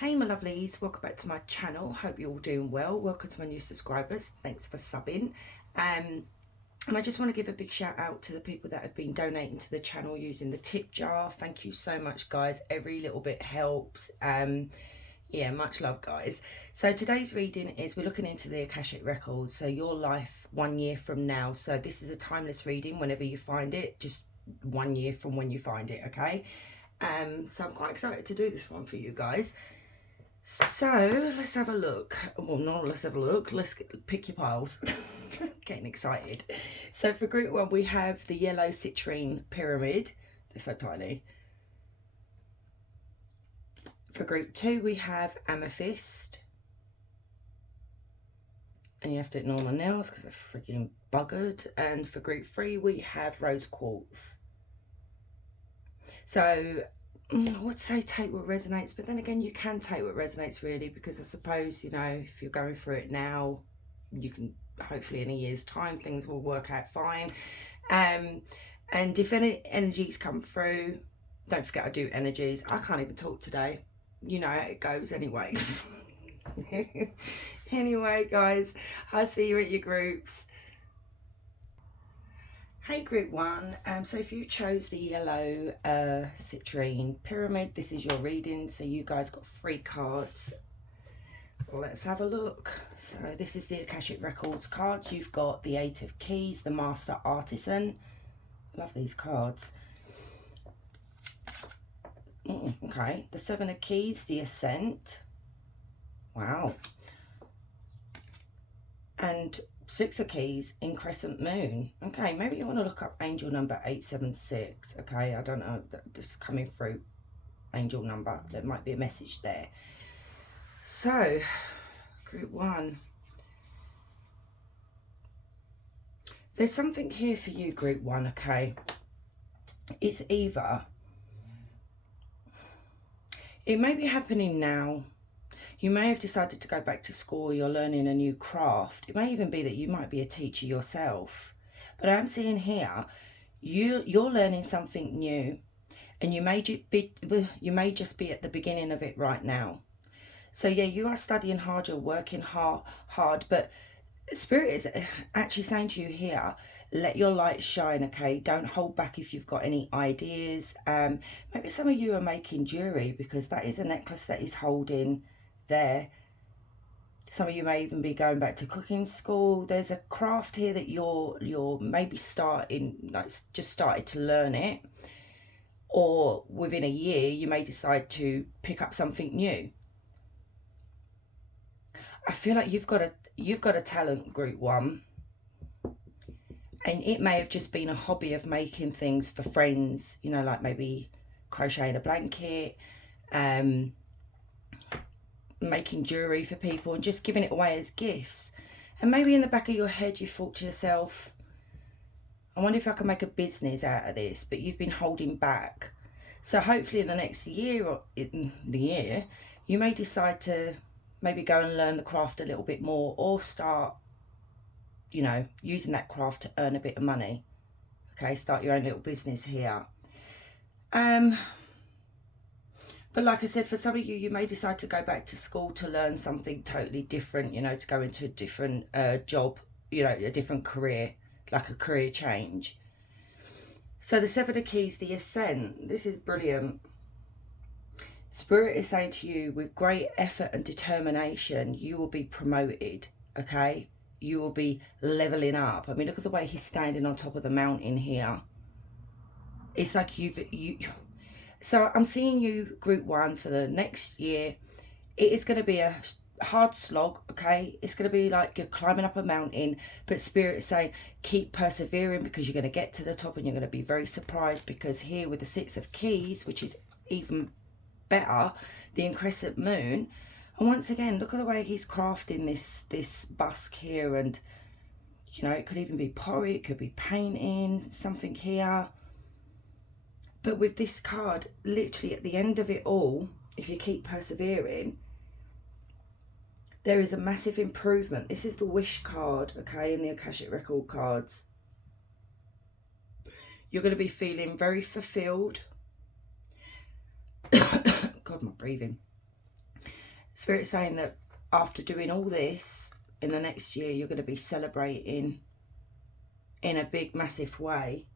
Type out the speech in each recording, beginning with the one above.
Hey my lovelies, welcome back to my channel. Hope you're all doing well. Welcome to my new subscribers. Thanks for subbing. And I just want to give a big shout out to the people that have been donating to the channel using the tip jar. Thank you so much, guys. Every little bit helps. Yeah, much love, guys. So today's reading is we're looking into the Akashic records. So your life 1 year from now. So this is a timeless reading whenever you find it, just 1 year from when you find it, okay? So I'm quite excited to do this one for you guys. So let's have a look. Well, no, let's have a look. Pick your piles. Getting excited. So for group one, we have the yellow citrine pyramid. They're so tiny. For group two, we have amethyst. And you have to ignore my nails because they're freaking buggered. And for group three, we have rose quartz. So I would say take what resonates, but then again, you can take what resonates really, because I suppose, you know, if you're going through it now, you can hopefully in a year's time things will work out fine. And if any energies come through, don't forget I do energies. I can't even talk today, you know how it goes anyway. Anyway, guys, I'll see you at your groups. Hey group one, so if you chose the yellow citrine pyramid, this is your reading. So you guys got 3 cards. Let's have a look. So this is the Akashic Records cards. You've got the 8 of Keys, the Master Artisan. Love these cards. Okay, the 7 of Keys, the Ascent. Wow. And 6 of Keys in Crescent Moon. Okay, maybe you want to look up angel number 876. Okay, I don't know, just coming through angel number. There might be a message there. So, group one. There's something here for you, group one, okay? It's either, it may be happening now. You may have decided to go back to school, you're learning a new craft. It may even be that you might be a teacher yourself. But I'm seeing here, you're learning something new, and you may just be at the beginning of it right now. So yeah, you are studying hard, you're working hard, but Spirit is actually saying to you here, let your light shine, okay? Don't hold back if you've got any ideas. Maybe some of you are making jewelry, because that is a necklace that is holding there. Some of you may even be going back to cooking school. There's a craft here that you're maybe starting, like just started to learn it, or within a year you may decide to pick up something new. I feel like you've got a talent, group one, and it may have just been a hobby of making things for friends, you know, like maybe crocheting a blanket, making jewelry for people and just giving it away as gifts. And maybe in the back of your head you thought to yourself, I wonder if I can make a business out of this, but you've been holding back. So hopefully in the next year, or in the year, you may decide to maybe go and learn the craft a little bit more, or start, you know, using that craft to earn a bit of money. Okay, start your own little business here. But like I said, for some of you, you may decide to go back to school to learn something totally different, you know, to go into a different job, you know, a different career, like a career change. So the 7 of Keys, the Ascent, this is brilliant. Spirit is saying to you, with great effort and determination, you will be promoted, okay? You will be leveling up. I mean, look at the way he's standing on top of the mountain here. It's like so I'm seeing you, group one, for the next year. It is going to be a hard slog, okay? It's going to be like you're climbing up a mountain, but Spirit is saying keep persevering, because you're going to get to the top and you're going to be very surprised, because here with the 6 of Keys, which is even better, the Crescent Moon, and once again, look at the way he's crafting this busk here, and you know, it could even be pottery, it could be painting, something here. But with this card, literally at the end of it all, if you keep persevering, there is a massive improvement. This is the wish card, okay, in the Akashic Record cards. You're going to be feeling very fulfilled. God, my breathing. Spirit's saying that after doing all this, in the next year, you're going to be celebrating in a big, massive way.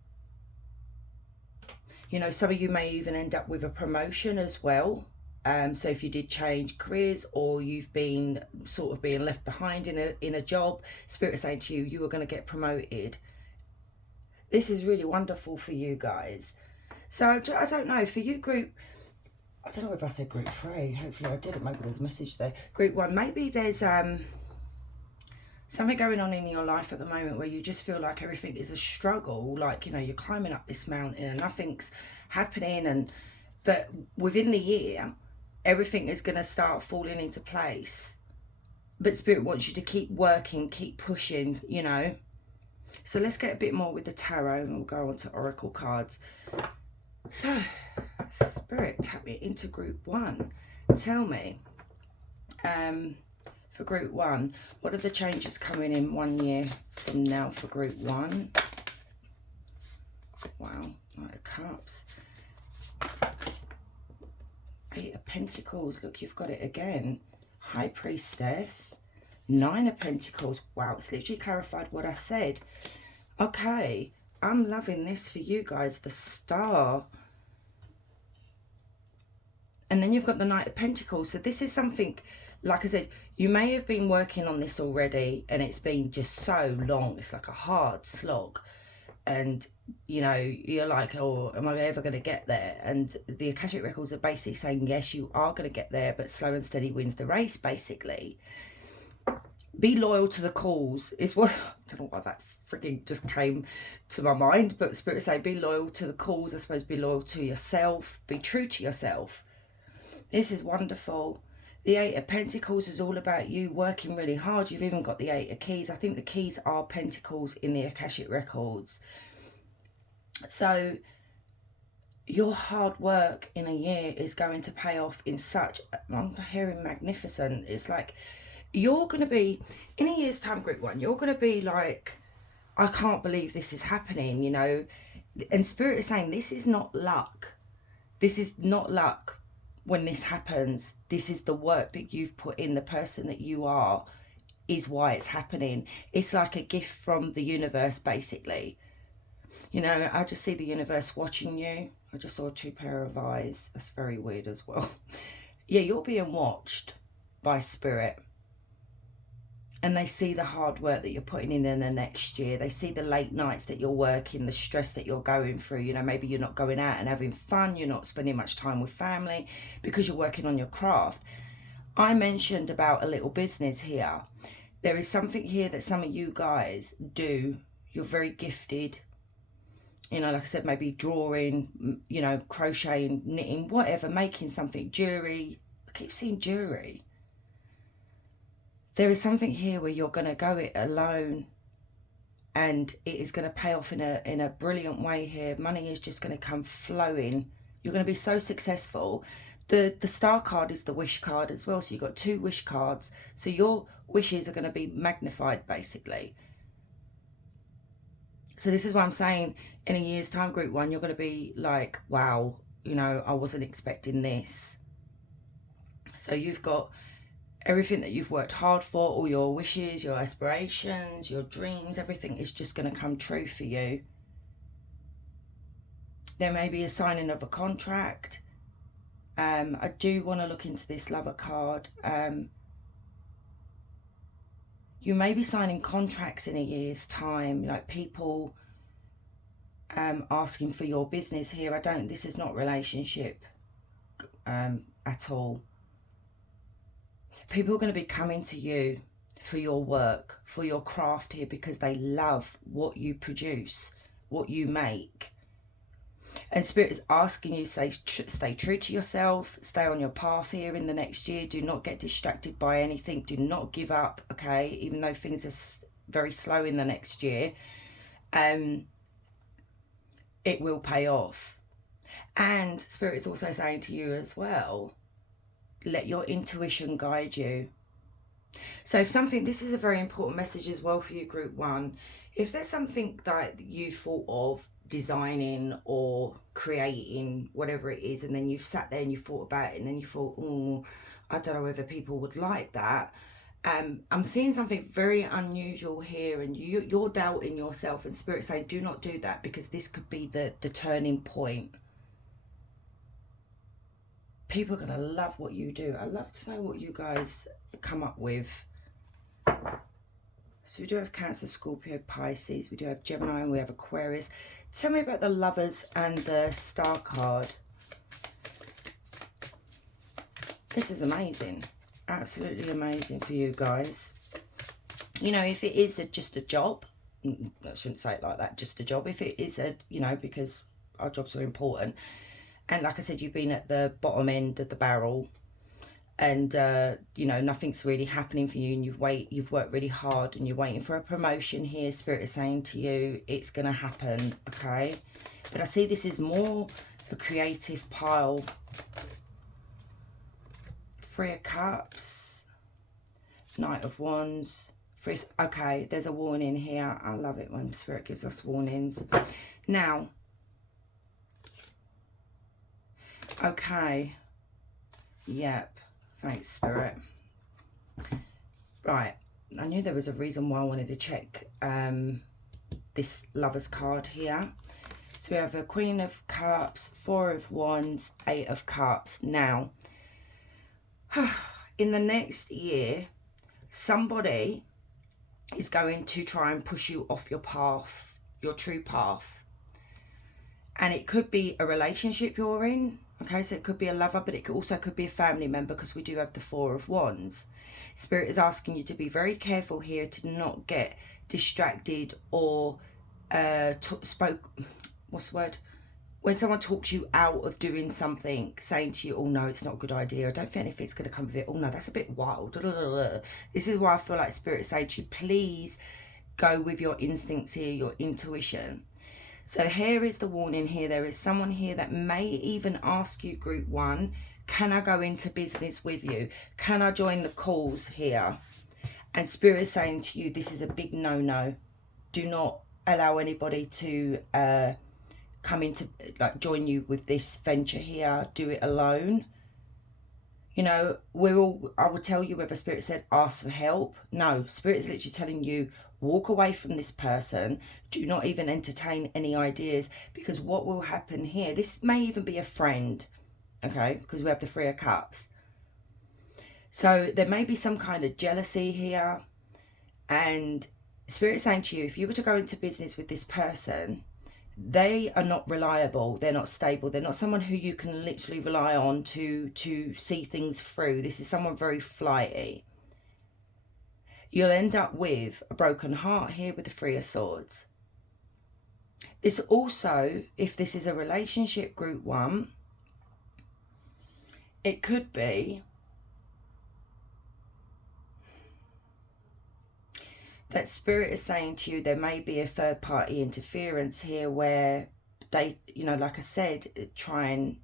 You know, some of you may even end up with a promotion as well. So if you did change careers, or you've been sort of being left behind in a job, Spirit is saying to you, you are going to get promoted. This is really wonderful for you guys. So I don't know, for you group, I don't know if I said group 3, hopefully I didn't, maybe there's a message there. Group 1, maybe there's something going on in your life at the moment where you just feel like everything is a struggle, like, you know, you're climbing up this mountain and nothing's happening, but within the year, everything is going to start falling into place. But Spirit wants you to keep working, keep pushing, you know. So let's get a bit more with the tarot, and we'll go on to oracle cards. So, Spirit, tap me into group 1. Tell me, for group 1, what are the changes coming in 1 year from now for group 1? Wow, Knight of Cups. 8 of Pentacles, look, you've got it again. High Priestess. 9 of Pentacles. Wow, it's literally clarified what I said. Okay, I'm loving this for you guys. The Star. And then you've got the Knight of Pentacles. So this is something, like I said, you may have been working on this already and it's been just so long. It's like a hard slog. And, you know, you're like, oh, am I ever going to get there? And the Akashic Records are basically saying, yes, you are going to get there, but slow and steady wins the race, basically. Be loyal to the cause is what, I don't know why that freaking just came to my mind, but Spirit say be loyal to the cause. I suppose be loyal to yourself, be true to yourself. This is wonderful. The 8 of Pentacles is all about you working really hard. You've even got the 8 of Keys. I think the keys are Pentacles in the Akashic Records. So your hard work in a year is going to pay off in such, I'm hearing magnificent. It's like you're going to be, in a year's time, group 1, you're going to be like, I can't believe this is happening, you know. And Spirit is saying this is not luck. This is not luck. When this happens, this is the work that you've put in, the person that you are is why it's happening. It's like a gift from the universe, basically. You know, I just see the universe watching you. I just saw 2 pair of eyes. That's very weird as well. Yeah, you're being watched by Spirit. And they see the hard work that you're putting in the next year. They see the late nights that you're working, the stress that you're going through. You know, maybe you're not going out and having fun. You're not spending much time with family because you're working on your craft. I mentioned about a little business here. There is something here that some of you guys do. You're very gifted. You know, like I said, maybe drawing, you know, crocheting, knitting, whatever, making something, jewelry. I keep seeing jewelry. There is something here where you're going to go it alone and it is going to pay off in a brilliant way here. Money is just going to come flowing. You're going to be so successful. The Star card is the wish card as well. So you've got 2 wish cards. So your wishes are going to be magnified, basically. So this is why I'm saying in a year's time, group 1, you're going to be like, wow, you know, I wasn't expecting this. So you've got everything that you've worked hard for, all your wishes, your aspirations, your dreams, everything is just going to come true for you. There may be a signing of a contract. I do want to look into this Lover card. You may be signing contracts in a year's time, like people asking for your business here. This is not relationship at all. People are going to be coming to you for your work, for your craft here, because they love what you produce, what you make. And Spirit is asking you, stay true to yourself, stay on your path here in the next year. Do not get distracted by anything. Do not give up, okay? Even though things are very slow in the next year, it will pay off. And Spirit is also saying to you as well, let your intuition guide you. So if something, this is a very important message as well for you, group 1. If there's something that you thought of designing or creating whatever it is, and then you've sat there and you thought about it, and then you thought, oh, I don't know whether people would like that. I'm seeing something very unusual here, and you're doubting yourself, and Spirit saying do not do that, because this could be the turning point. People are going to love what you do. I'd love to know what you guys come up with. So we do have Cancer, Scorpio, Pisces. We do have Gemini, and we have Aquarius. Tell me about the Lovers and the Star card. This is amazing. Absolutely amazing for you guys. You know, if it is just a job, I shouldn't say it like that, just a job. If it is a, you know, because our jobs are important. And like I said, you've been at the bottom end of the barrel, and you know, nothing's really happening for you, and you've worked really hard, and you're waiting for a promotion here. Spirit is saying to you it's gonna happen, okay? But I see this is more a creative pile. Three of Cups, Knight of Wands, okay, there's a warning here. I love it when Spirit gives us warnings. Now, okay, yep, thanks Spirit. Right, I knew there was a reason why I wanted to check this Lover's card here. So we have a Queen of Cups, Four of Wands, Eight of Cups. Now, in the next year, somebody is going to try and push you off your path, your true path. And it could be a relationship you're in, okay? So it could be a lover, but it also could be a family member, because we do have the Four of Wands. Spirit is asking you to be very careful here to not get distracted or what's the word? When someone talks you out of doing something, saying to you, oh no, it's not a good idea, I don't think anything's going to come of it, oh no, that's a bit wild. This is why I feel like Spirit is saying to you, please go with your instincts here, your intuition. So here is the warning here. There is someone here that may even ask you, Group 1, can I go into business with you? Can I join the calls here? And Spirit is saying to you, this is a big no-no. Do not allow anybody to come into, like, join you with this venture here. Do it alone. You know, I would tell you whether Spirit said ask for help. No, Spirit is literally telling you, walk away from this person. Do not even entertain any ideas, because what will happen here, this may even be a friend, okay, because we have the Three of Cups. So there may be some kind of jealousy here, and Spirit is saying to you, if you were to go into business with this person, they are not reliable, they're not stable, they're not someone who you can literally rely on to see things through. This is someone very flighty. You'll end up with a broken heart here with the Three of Swords. This also, if this is a relationship, Group 1, it could be that Spirit is saying to you there may be a third party interference here, where they, you know, like I said, try and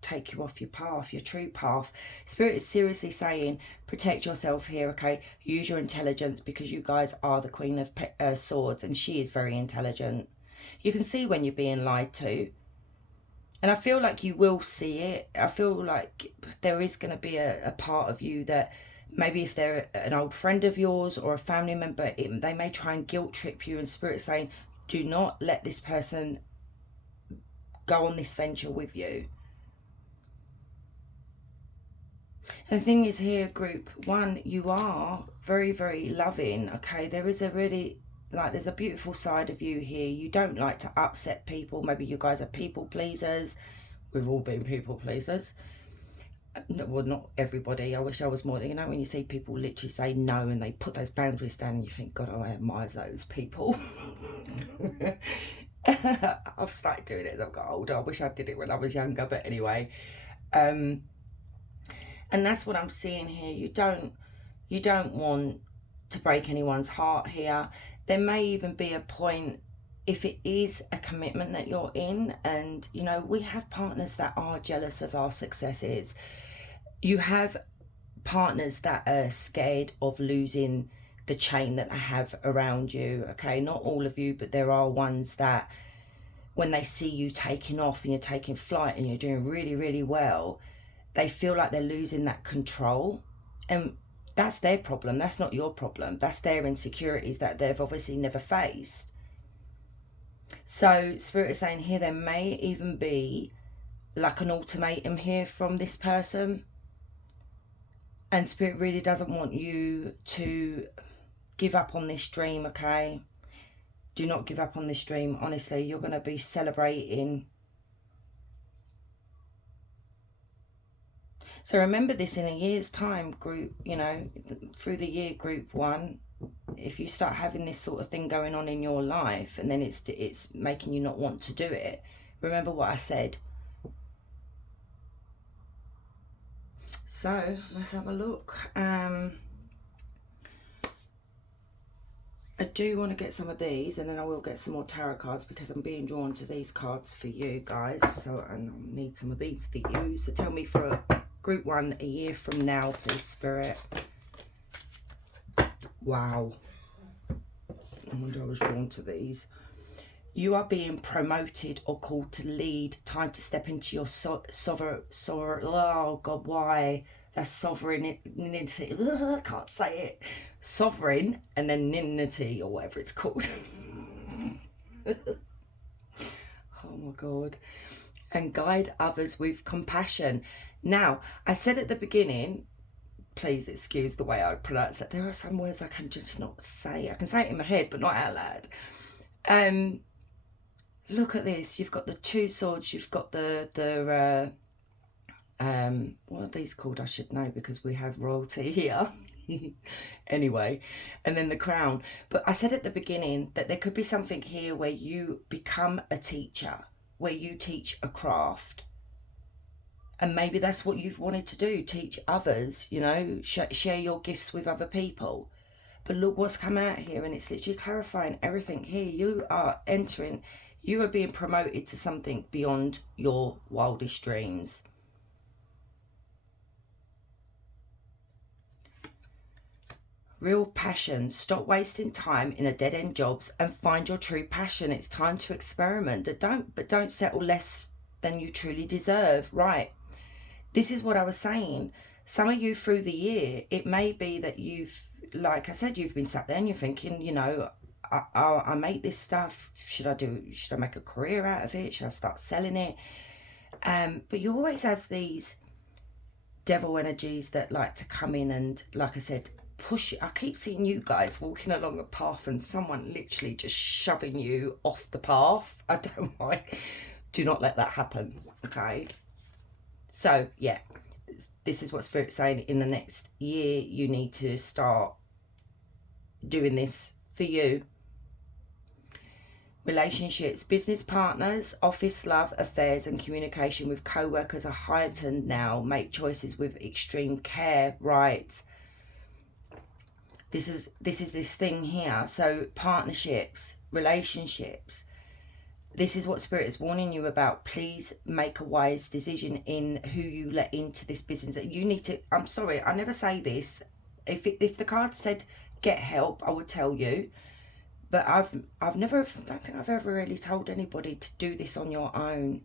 take you off your path, your true path. Spirit is seriously saying protect yourself here, okay? Use your intelligence, because you guys are the Queen of Swords, and she is very intelligent. You can see when you're being lied to, and I feel like you will see it. I feel like there is going to be a part of you that maybe if they're an old friend of yours or a family member, they may try and guilt trip you, and Spirit saying do not let this person go on this venture with you. And the thing is here, Group 1, you are very, very loving, okay? There is a really, like, there's a beautiful side of you here. You don't like to upset people. Maybe you guys are people pleasers. We've all been people pleasers. Well, not everybody. I wish I was more, you know, when you see people literally say no and they put those boundaries down, and you think, God, I admire those people. I've started doing it as I've got older. I wish I did it when I was younger, but anyway. And that's what I'm seeing here. You don't want to break anyone's heart here. There may even be a point, if it is a commitment that you're in, and, you know, we have partners that are jealous of our successes. You have partners that are scared of losing the chain that they have around you, okay? Not all of you, but there are ones that when they see you taking off and you're taking flight and you're doing really, really well, they feel like they're losing that control. And that's their problem. That's not your problem. That's their insecurities that they've obviously never faced. So Spirit is saying here there may even be like an ultimatum here from this person. And Spirit really doesn't want you to give up on this dream, okay? Do not give up on this dream. Honestly, you're going to be celebrating. So remember this in a year's time, group, you know, through the year, group 1, if you start having this sort of thing going on in your life and then it's making you not want to do it, remember what I said. So let's have a look. I do want to get some of these, and then I will get some more tarot cards because I'm being drawn to these cards for you guys. So I need some of these for you. So tell me for group 1 a year from now, please, Spirit. Wow. I wonder I was drawn to these. You are being promoted or called to lead. Time to step into your oh God, why? That's sovereignty. I can't say it. Sovereign and then ninity or whatever it's called. Oh my God. And guide others with compassion. Now, I said at the beginning, please excuse the way I pronounce that. There are some words I can just not say. I can say it in my head, but not out loud. Look at this. You've got the 2 swords. You've got the what are these called? I should know because we have royalty here. Anyway, and then the crown. But I said at the beginning that there could be something here where you become a teacher, where you teach a craft. And maybe that's what you've wanted to do, teach others, you know, share your gifts with other people. But look what's come out here, and it's literally clarifying everything here. You are being promoted to something beyond your wildest dreams. Real passion. Stop wasting time in a dead-end jobs and find your true passion. It's time to experiment. But don't settle less than you truly deserve. Right. This is what I was saying. Some of you through the year, it may be that you've, like I said, you've been sat there and you're thinking, you know, I make this stuff. Should I make a career out of it? Should I start selling it? But you always have these devil energies that like to come in and, like I said, push you. I keep seeing you guys walking along a path and someone literally just shoving you off the path. I don't like. Do not let that happen, okay? So, yeah, this is what Spirit's saying. In the next year, you need to start doing this for you. Relationships, business partners, office love, affairs and communication with co-workers are heightened now. Make choices with extreme care, right? This is this thing here. So partnerships, relationships. This is what Spirit is warning you about. Please make a wise decision in who you let into this business. You need to, I'm sorry, I never say this. If the card said get help, I would tell you. But I don't think I've ever really told anybody to do this on your own.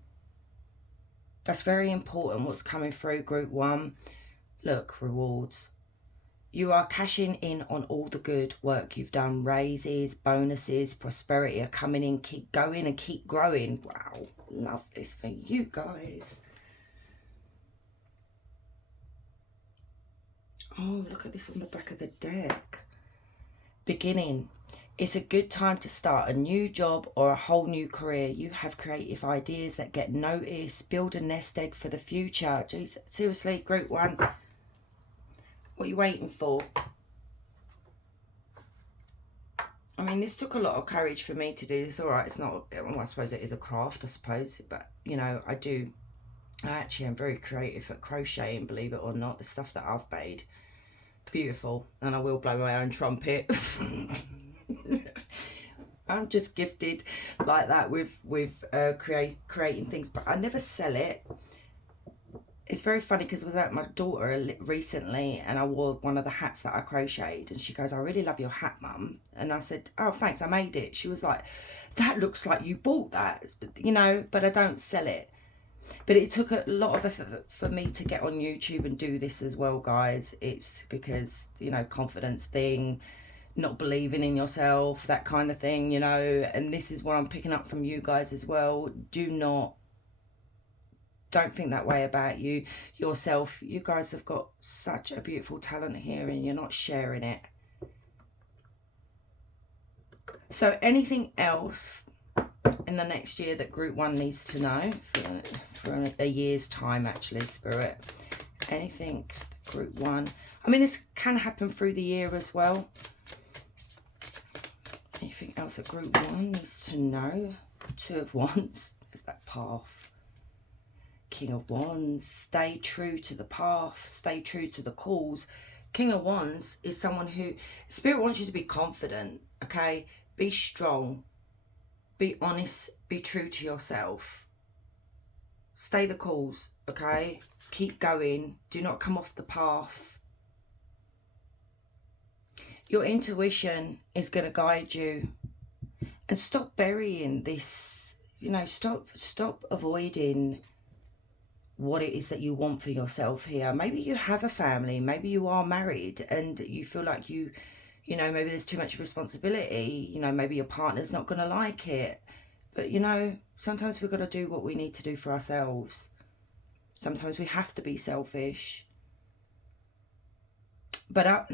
That's very important what's coming through, group 1. Look, rewards. You are cashing in on all the good work you've done. Raises, bonuses, prosperity are coming in. Keep going and keep growing. Wow, love this for you guys. Oh, look at this on the back of the deck. Beginning. It's a good time to start a new job or a whole new career. You have creative ideas that get noticed. Build a nest egg for the future. Jeez, seriously, group 1. What are you waiting for? I mean, this took a lot of courage for me to do this. All right, it's not, well, I suppose it is a craft, I suppose. But, you know, I actually am very creative at crocheting, believe it or not. The stuff that I've made. Beautiful. And I will blow my own trumpet. I'm just gifted like that with creating things. But I never sell it. It's very funny because I was at my daughter recently and I wore one of the hats that I crocheted, and she goes, I really love your hat, mum. And I said, oh, thanks, I made it. She was like, that looks like you bought that, you know, but I don't sell it. But it took a lot of effort for me to get on YouTube and do this as well, guys. It's because, you know, confidence thing, not believing in yourself, that kind of thing, you know. And this is what I'm picking up from you guys as well. Don't think that way about yourself. You guys have got such a beautiful talent here and you're not sharing it. So anything else in the next year that group 1 needs to know for a year's time, actually, Spirit? Anything group 1? I mean, this can happen through the year as well. Anything else that group 1 needs to know? 2 of Wands. There's that path. King of Wands. Stay true to the path. Stay true to the calls. King of Wands is someone who... Spirit wants you to be confident, okay? Be strong. Be honest. Be true to yourself. Stay the calls, okay? Keep going. Do not come off the path. Your intuition is going to guide you. And stop burying this, you know, stop avoiding what it is that you want for yourself here. Maybe you have a family, maybe you are married and you feel like you know, maybe there's too much responsibility, you know, maybe your partner's not going to like it. But, you know, sometimes we've got to do what we need to do for ourselves. Sometimes we have to be selfish. But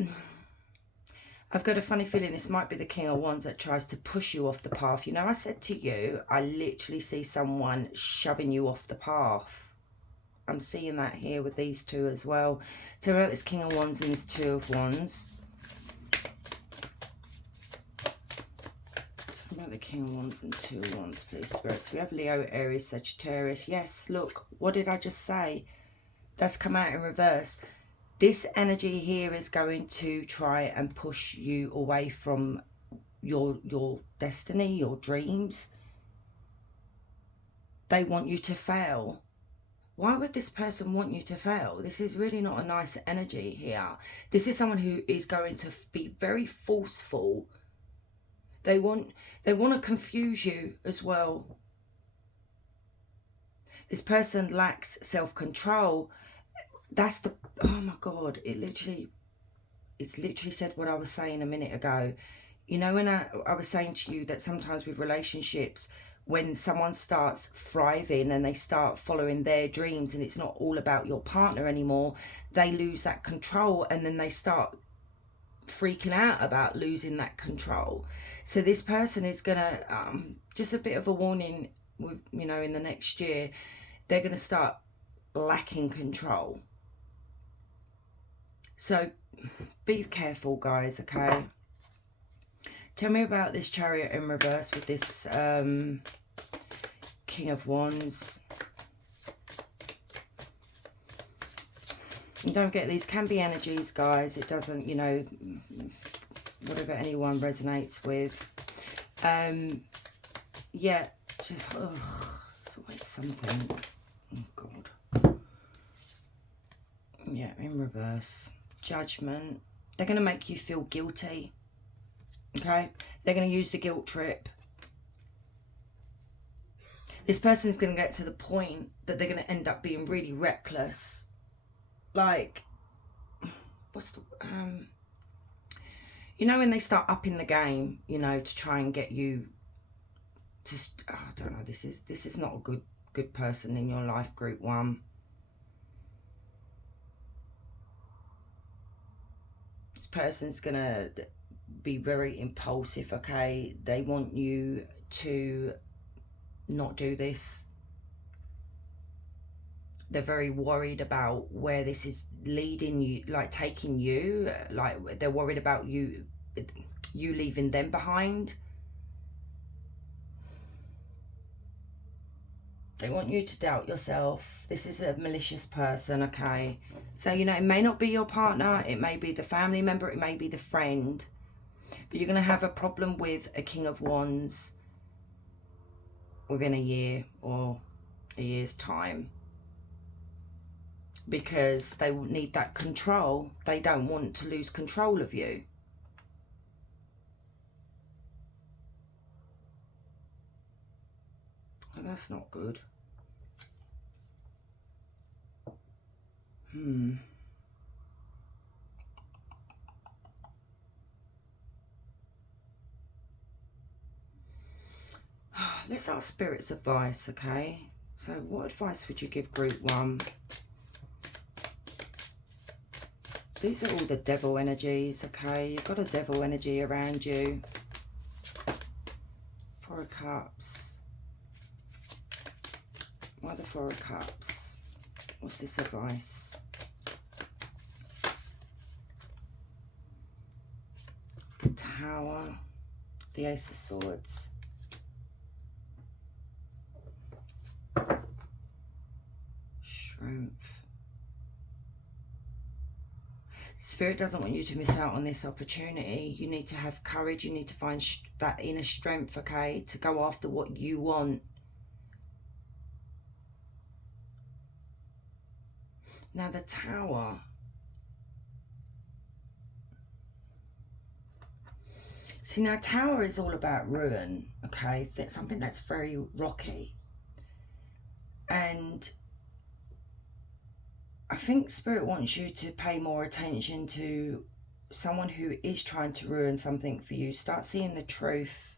I've got a funny feeling this might be the King of Wands that tries to push you off the path. You know, I said to you, I literally see someone shoving you off the path. I'm seeing that here with these 2 as well. Tell me about this King of Wands and this 2 of Wands. Tell me about the King of Wands and 2 of Wands, please, spirits. We have Leo, Aries, Sagittarius. Yes, look, what did I just say? That's come out in reverse. This energy here is going to try and push you away from your destiny, your dreams. They want you to fail. Why would this person want you to fail? This is really not a nice energy here. This is someone who is going to be very forceful. They want to confuse you as well. This person lacks self-control. That's the, oh my God, it's literally said what I was saying a minute ago. You know, when I was saying to you that sometimes with relationships, when someone starts thriving and they start following their dreams and it's not all about your partner anymore, they lose that control and then they start freaking out about losing that control. So this person is gonna, just a bit of a warning, with, you know, in the next year, they're gonna start lacking control. So be careful, guys, okay? Tell me about this Chariot in reverse with this King of Wands. And don't get, these can be energies, guys. It doesn't, you know, whatever anyone resonates with. Yeah, just, it's always something. Oh, God. Yeah, in reverse. Judgment. They're going to make you feel guilty. Okay? They're going to use the guilt trip. This person's going to get to the point that they're going to end up being really reckless. Like, what's the... you know, when they start upping the game, you know, to try and get you to... Oh, I don't know, this is not a good person in your life, group 1. This person's going to be very impulsive, okay? They want you to not do this. They're very worried about where this is leading you, like taking you, like they're worried about you leaving them behind. They want you to doubt yourself. This is a malicious person, okay? So, you know, it may not be your partner, it may be the family member, it may be the friend, but you're going to have a problem with a King of Wands within a year or a year's time. because they will need that control. They don't want to lose control of you. Well, that's not good. Let's ask Spirit's advice, okay? So what advice would you give group 1? These are all the devil energies, okay? You've got a devil energy around you. 4 of Cups. Why the 4 of Cups? What's this advice? The Tower. The Ace of Swords. Strength. Spirit doesn't want you to miss out on this opportunity. You need to have courage. You need to find that inner strength, okay, to go after what you want. Now the Tower. See, now Tower is all about ruin, okay? That's something that's very rocky. And I think Spirit wants you to pay more attention to someone who is trying to ruin something for you. Start seeing the truth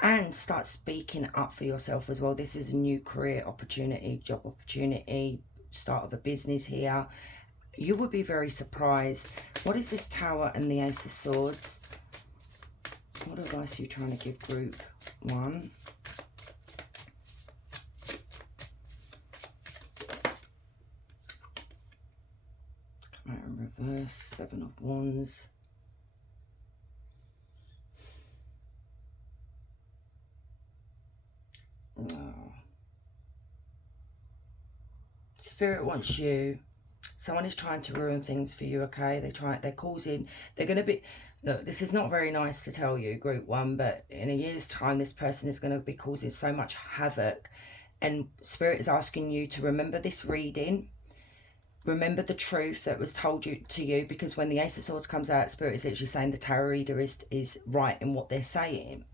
and start speaking up for yourself as well. This is a new career opportunity, job opportunity, start of a business here. You would be very surprised. What is this Tower and the Ace of Swords? What advice are you trying to give group 1? Come out in reverse. 7 of Wands. Oh. Spirit wants you. Someone is trying to ruin things for you, okay? They're causing, they're going to be, look, this is not very nice to tell you, group 1, but in a year's time, this person is going to be causing so much havoc. And Spirit is asking you to remember this reading. Remember the truth that was told to you, because when the Ace of Swords comes out, Spirit is literally saying the tarot reader is right in what they're saying.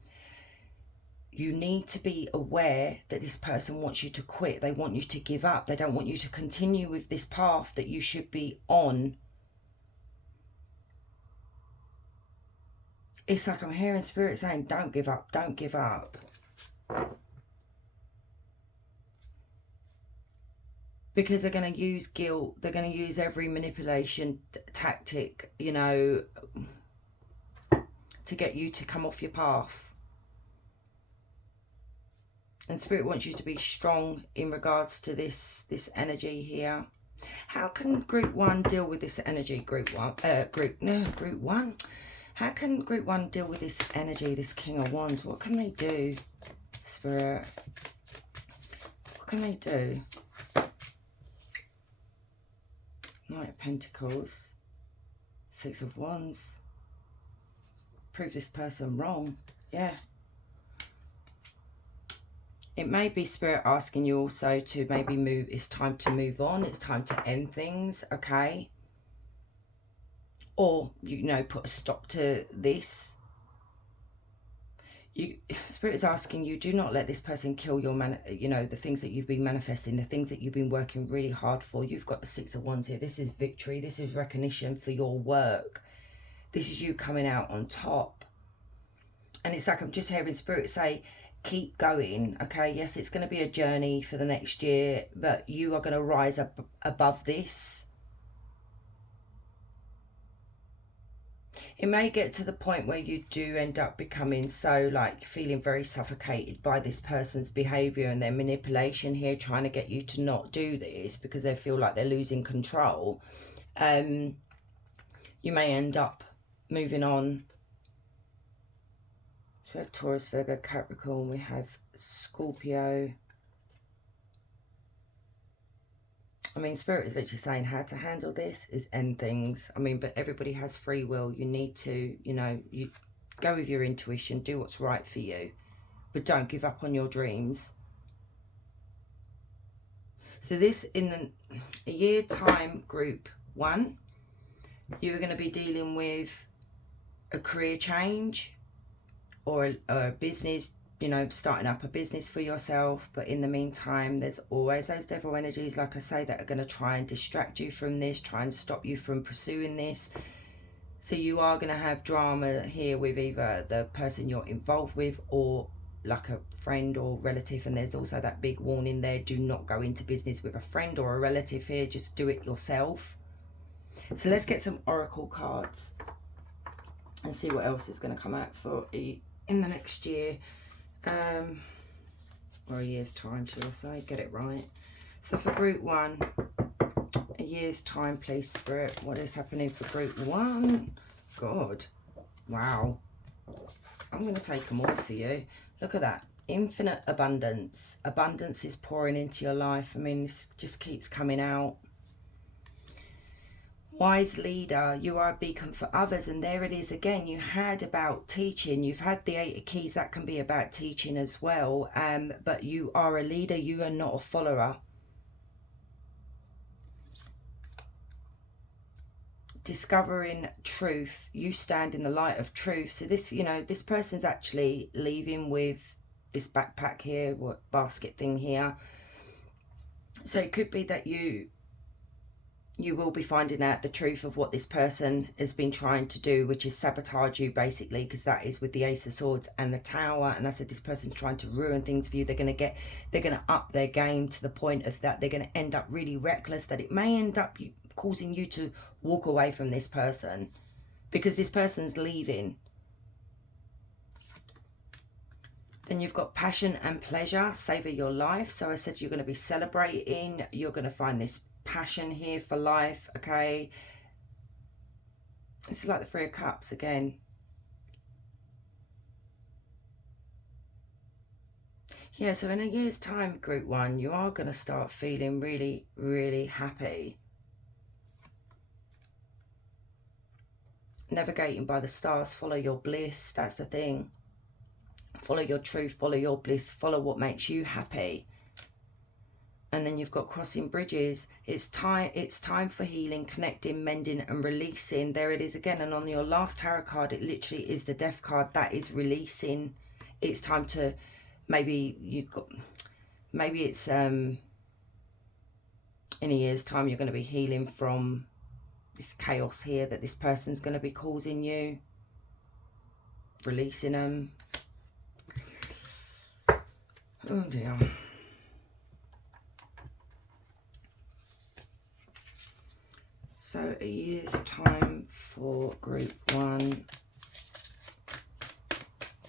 You need to be aware that this person wants you to quit. They want you to give up. They don't want you to continue with this path that you should be on. It's like I'm hearing Spirit saying, don't give up, don't give up. Because they're going to use guilt. They're going to use every manipulation tactic, you know, to get you to come off your path. And Spirit wants you to be strong in regards to this energy here. How can group 1 deal with this energy, group 1? Group 1. How can group 1 deal with this energy, this King of Wands? What can they do, Spirit? What can they do? Knight of Pentacles. 6 of Wands. Prove this person wrong. Yeah. It may be Spirit asking you also to maybe move. It's time to move on. It's time to end things, okay? Or, you know, put a stop to this. Spirit is asking you, do not let this person kill your, you know, the things that you've been manifesting, the things that you've been working really hard for. You've got the 6 of Wands here. This is victory. This is recognition for your work. This is you coming out on top. And it's like I'm just hearing Spirit say, keep going, okay? Yes, it's going to be a journey for the next year, but you are going to rise up above this. It may get to the point where you do end up becoming so, like, feeling very suffocated by this person's behaviour and their manipulation here, trying to get you to not do this because they feel like they're losing control. You may end up moving on. So we have Taurus, Virgo, Capricorn. We have Scorpio. I mean, Spirit is literally saying how to handle this is end things. I mean, but everybody has free will. You need to, you know, you go with your intuition, do what's right for you, but don't give up on your dreams. So this, in the a year time, group 1, you're going to be dealing with a career change or a business, you know, starting up a business for yourself. But in the meantime, there's always those devil energies, like I say, that are going to try and distract you from this, try and stop you from pursuing this. So you are going to have drama here with either the person you're involved with or like a friend or relative. And there's also that big warning there, do not go into business with a friend or a relative here, just do it yourself. So let's get some oracle cards and see what else is going to come out for in the next year, or a year's time, shall I say, get it right. So for group 1, a year's time, please, Spirit, what is happening for group 1? God, wow, I'm going to take them all for you. Look at that, infinite abundance. Abundance is pouring into your life. I mean, this just keeps coming out. Wise leader, you are a beacon for others. And there it is again, you had about teaching, you've had the 8 of keys, that can be about teaching as well, but you are a leader, you are not a follower. Discovering truth, you stand in the light of truth. So this, you know, this person's actually leaving with this backpack here, what basket thing here. So it could be that you will be finding out the truth of what this person has been trying to do, which is sabotage you, basically, because that is with the Ace of Swords and the Tower. And I said, this person's trying to ruin things for you. They're going to up their game to the point of that they're going to end up really reckless, that it may end up causing you to walk away from this person because this person's leaving. Then you've got passion and pleasure, savor your life. So I said you're going to be celebrating, you're going to find this passion here for life, okay? This is like the 3 of Cups again. Yeah, so in a year's time, group 1, you are going to start feeling really, really happy. Navigating by the stars, follow your bliss, that's the thing. Follow your truth, follow your bliss, follow what makes you happy. And then you've got crossing bridges. It's time for healing, connecting, mending and releasing. There it is again. And on your last tarot card, it literally is the Death card. That is releasing. It's time to, maybe it's in a year's time, you're going to be healing from this chaos here that this person's going to be causing you. Releasing them. Oh dear. So a year's time for group 1.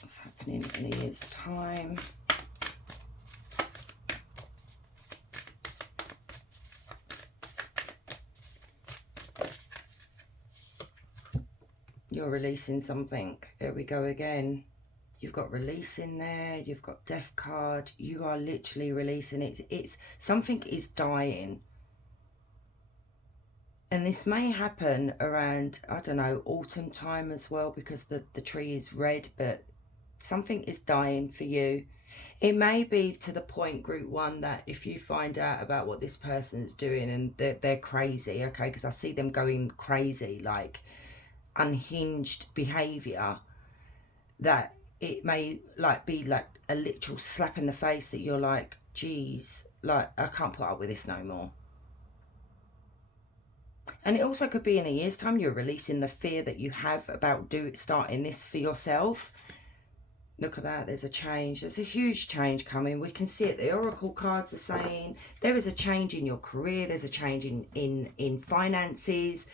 What's happening in a year's time? You're releasing something. There we go again. You've got release in there. You've got Death card. You are literally releasing it. It's something is dying. And this may happen around, I don't know, autumn time as well, because the tree is red, but something is dying for you. It may be to the point, group 1, that if you find out about what this person's doing and they're crazy, okay, because I see them going crazy, like unhinged behaviour, that it may like be like a literal slap in the face that you're like, geez, like I can't put up with this no more. And it also could be in a year's time you're releasing the fear that you have about starting this for yourself. Look at that, there's a change. There's a huge change coming. We can see it. The oracle cards are saying there is a change in your career. There's a change in finances.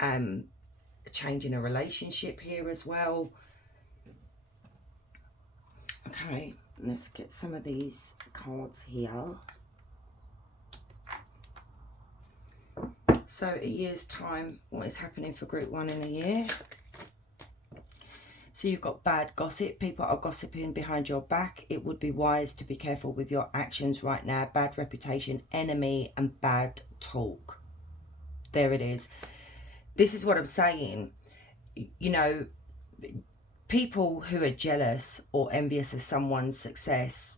A change in a relationship here as well. Okay, let's get some of these cards here. So a year's time, what is happening for group 1 in a year? So you've got bad gossip. People are gossiping behind your back. It would be wise to be careful with your actions right now. Bad reputation, enemy and bad talk. There it is. This is what I'm saying. You know, people who are jealous or envious of someone's success,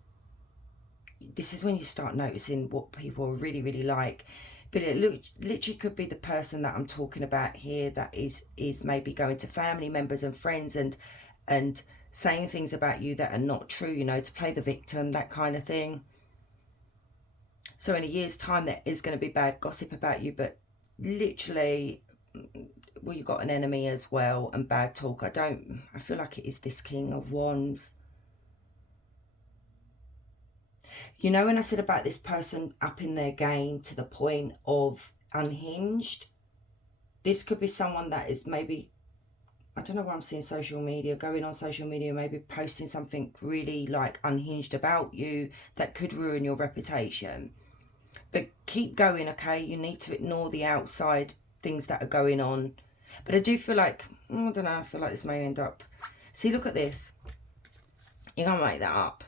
this is when you start noticing what people really, really like. But it literally could be the person that I'm talking about here that is maybe going to family members and friends and saying things about you that are not true, you know, to play the victim, that kind of thing. So in a year's time, there is going to be bad gossip about you, but literally, well, you've got an enemy as well, and bad talk. I feel like it is this King of Wands. You know, when I said about this person upping their game to the point of unhinged, this could be someone that is maybe, I don't know why I'm seeing social media, going on social media, maybe posting something really like unhinged about you that could ruin your reputation. But keep going, okay? You need to ignore the outside things that are going on. But I do feel like, I don't know, I feel like this may end up... See, look at this. You can't make that up.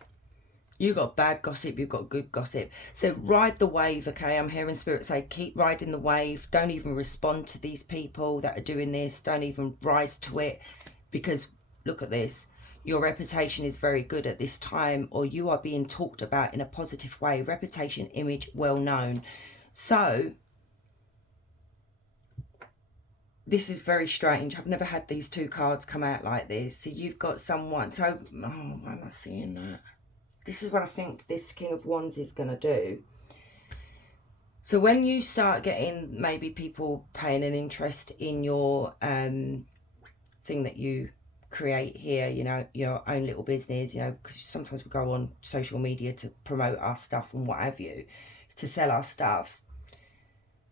You've got bad gossip, you've got good gossip. So ride the wave, okay? I'm hearing Spirit say, keep riding the wave. Don't even respond to these people that are doing this. Don't even rise to it. Because, look at this. Your reputation is very good at this time, or you are being talked about in a positive way. Reputation, image, well known. So, this is very strange. I've never had these two cards come out like this. So you've got someone. So, why am I seeing that? This is what I think this King of Wands is going to do. So when you start getting maybe people paying an interest in your thing that you create here, you know, your own little business, you know, because sometimes we go on social media to promote our stuff and what have you, to sell our stuff.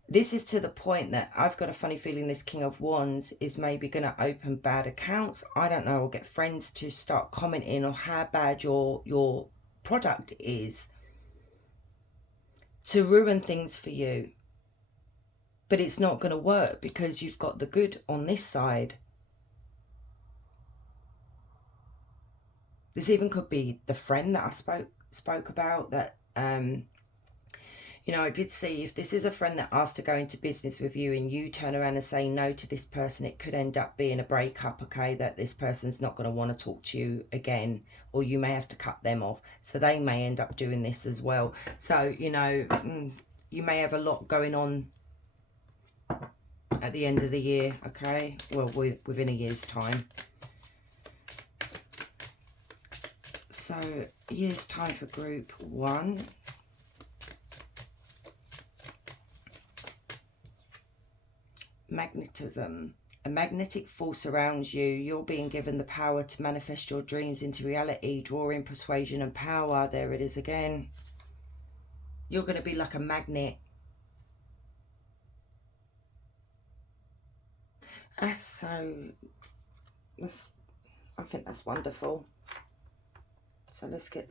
This is to the point that I've got a funny feeling this King of Wands is maybe going to open bad accounts. I don't know, or get friends to start commenting on how bad your product is, to ruin things for you. But it's not going to work because you've got the good on this side. This even could be the friend that I spoke about, that you know, I did see, if this is a friend that asked to go into business with you and you turn around and say no to this person, it could end up being a breakup, okay? That this person's not going to want to talk to you again, or you may have to cut them off. So they may end up doing this as well. So, you know, you may have a lot going on at the end of the year, okay? Well, within a year's time. So, a year's time for group 1. Magnetism. A magnetic force surrounds you. You're being given the power to manifest your dreams into reality. Drawing, persuasion and power. There it is again. You're going to be like a magnet. I think that's wonderful. So let's get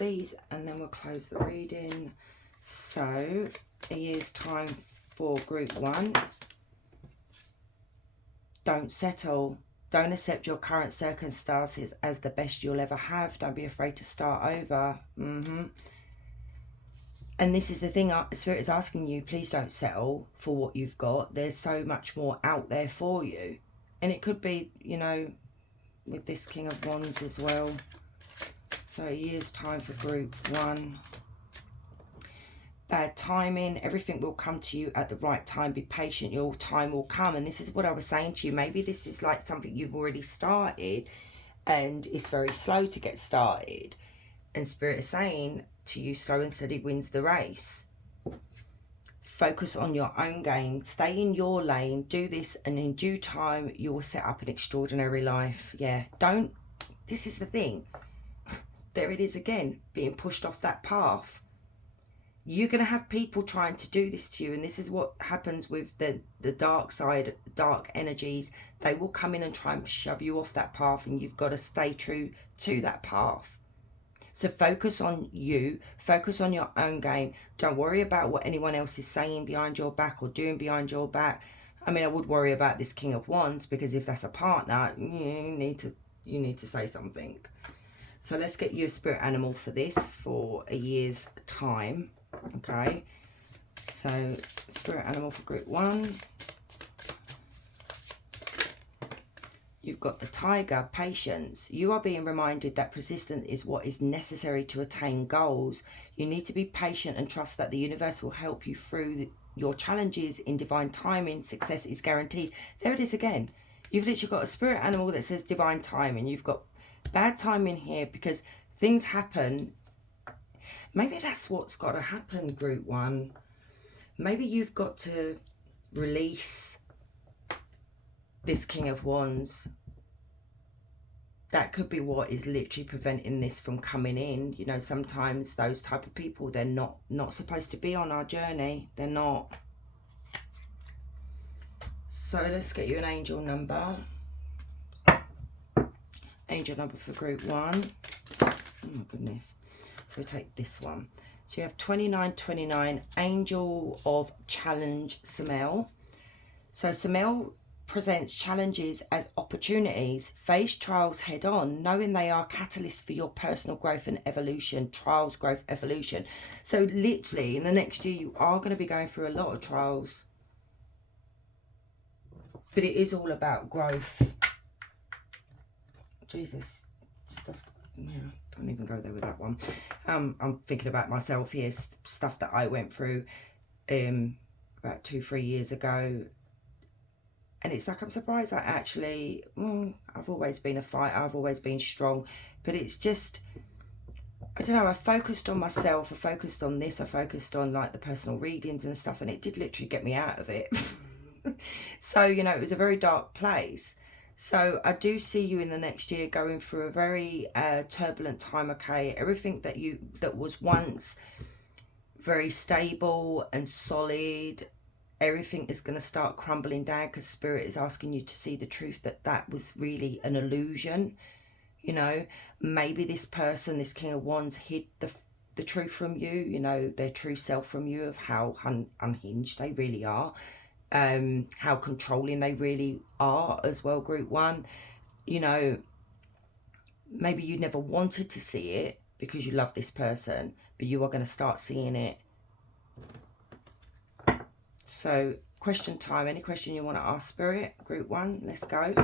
these and then we'll close the reading. So, a year's time for group 1. Don't settle. Don't accept your current circumstances as the best you'll ever have. Don't be afraid to start over. And this is the thing, Spirit is asking you, please don't settle for what you've got. There's so much more out there for you. And it could be, you know, with this King of Wands as well. So a year's time for group 1. Bad timing. Everything will come to you at the right time. Be patient. Your time will come. And this is what I was saying to you. Maybe this is like something you've already started and it's very slow to get started. And Spirit is saying to you, slow and steady wins the race. Focus on your own game. Stay in your lane. Do this, and in due time, you will set up an extraordinary life. Yeah, don't. This is the thing. There it is again, being pushed off that path. You're going to have people trying to do this to you, and this is what happens with the dark side, dark energies. They will come in and try and shove you off that path, and you've got to stay true to that path. So focus on you, focus on your own game. Don't worry about what anyone else is saying behind your back or doing behind your back. I mean, I would worry about this King of Wands, because if that's a partner, you need to say something. So let's get you a spirit animal for this for a year's time. Okay, so spirit animal for group 1. You've got the tiger, patience. You are being reminded that persistence is what is necessary to attain goals. You need to be patient and trust that the universe will help you through your challenges in divine timing. Success is guaranteed. There it is again. You've literally got a spirit animal that says divine timing. You've got bad timing here because things happen. Maybe that's what's got to happen, group one. Maybe you've got to release this King of Wands. That could be what is literally preventing this from coming in. You know, sometimes those type of people, they're not supposed to be on our journey. They're not. So let's get you an angel number. Angel number for group one. Oh my goodness. So we take this one. So you have 2929, Angel of Challenge, Samel. So Samel presents challenges as opportunities. Face trials head on, knowing they are catalysts for your personal growth and evolution. Trials, growth, evolution. So literally in the next year you are going to be going through a lot of trials, but it is all about growth. Jesus, stuff. Yeah, don't even go there with that one. I'm thinking about myself here. Stuff that I went through about 2-3 years ago. And it's like, I'm surprised I actually, I've always been a fighter, I've always been strong, but it's just, I don't know, I focused on myself, I focused on this, I focused on like the personal readings and stuff, and it did literally get me out of it. So, you know, it was a very dark place. So I do see you in the next year going through a very turbulent time, okay? Everything that was once very stable and solid, everything is going to start crumbling down because Spirit is asking you to see the truth that was really an illusion. You know, maybe this person, this King of Wands, hid the truth from you, you know, their true self from you, of how unhinged they really are, how controlling they really are as well, group one. You know, maybe you never wanted to see it because you love this person, but you are going to start seeing it. So question time, any question you want to ask Spirit, group one, let's go.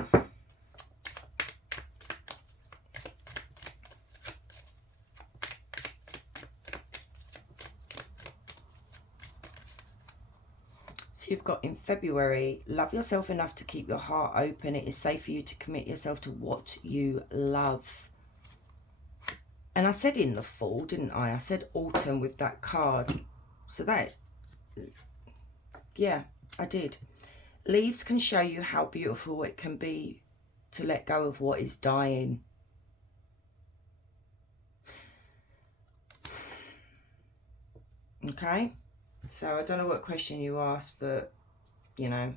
So you've got in February, love yourself enough to keep your heart open. It is safe for you to commit yourself to what you love. And I said in the fall, didn't I? I said autumn with that card. So that, yeah, I did. Leaves can show you how beautiful it can be to let go of what is dying. Okay, so I don't know what question you asked, but you know,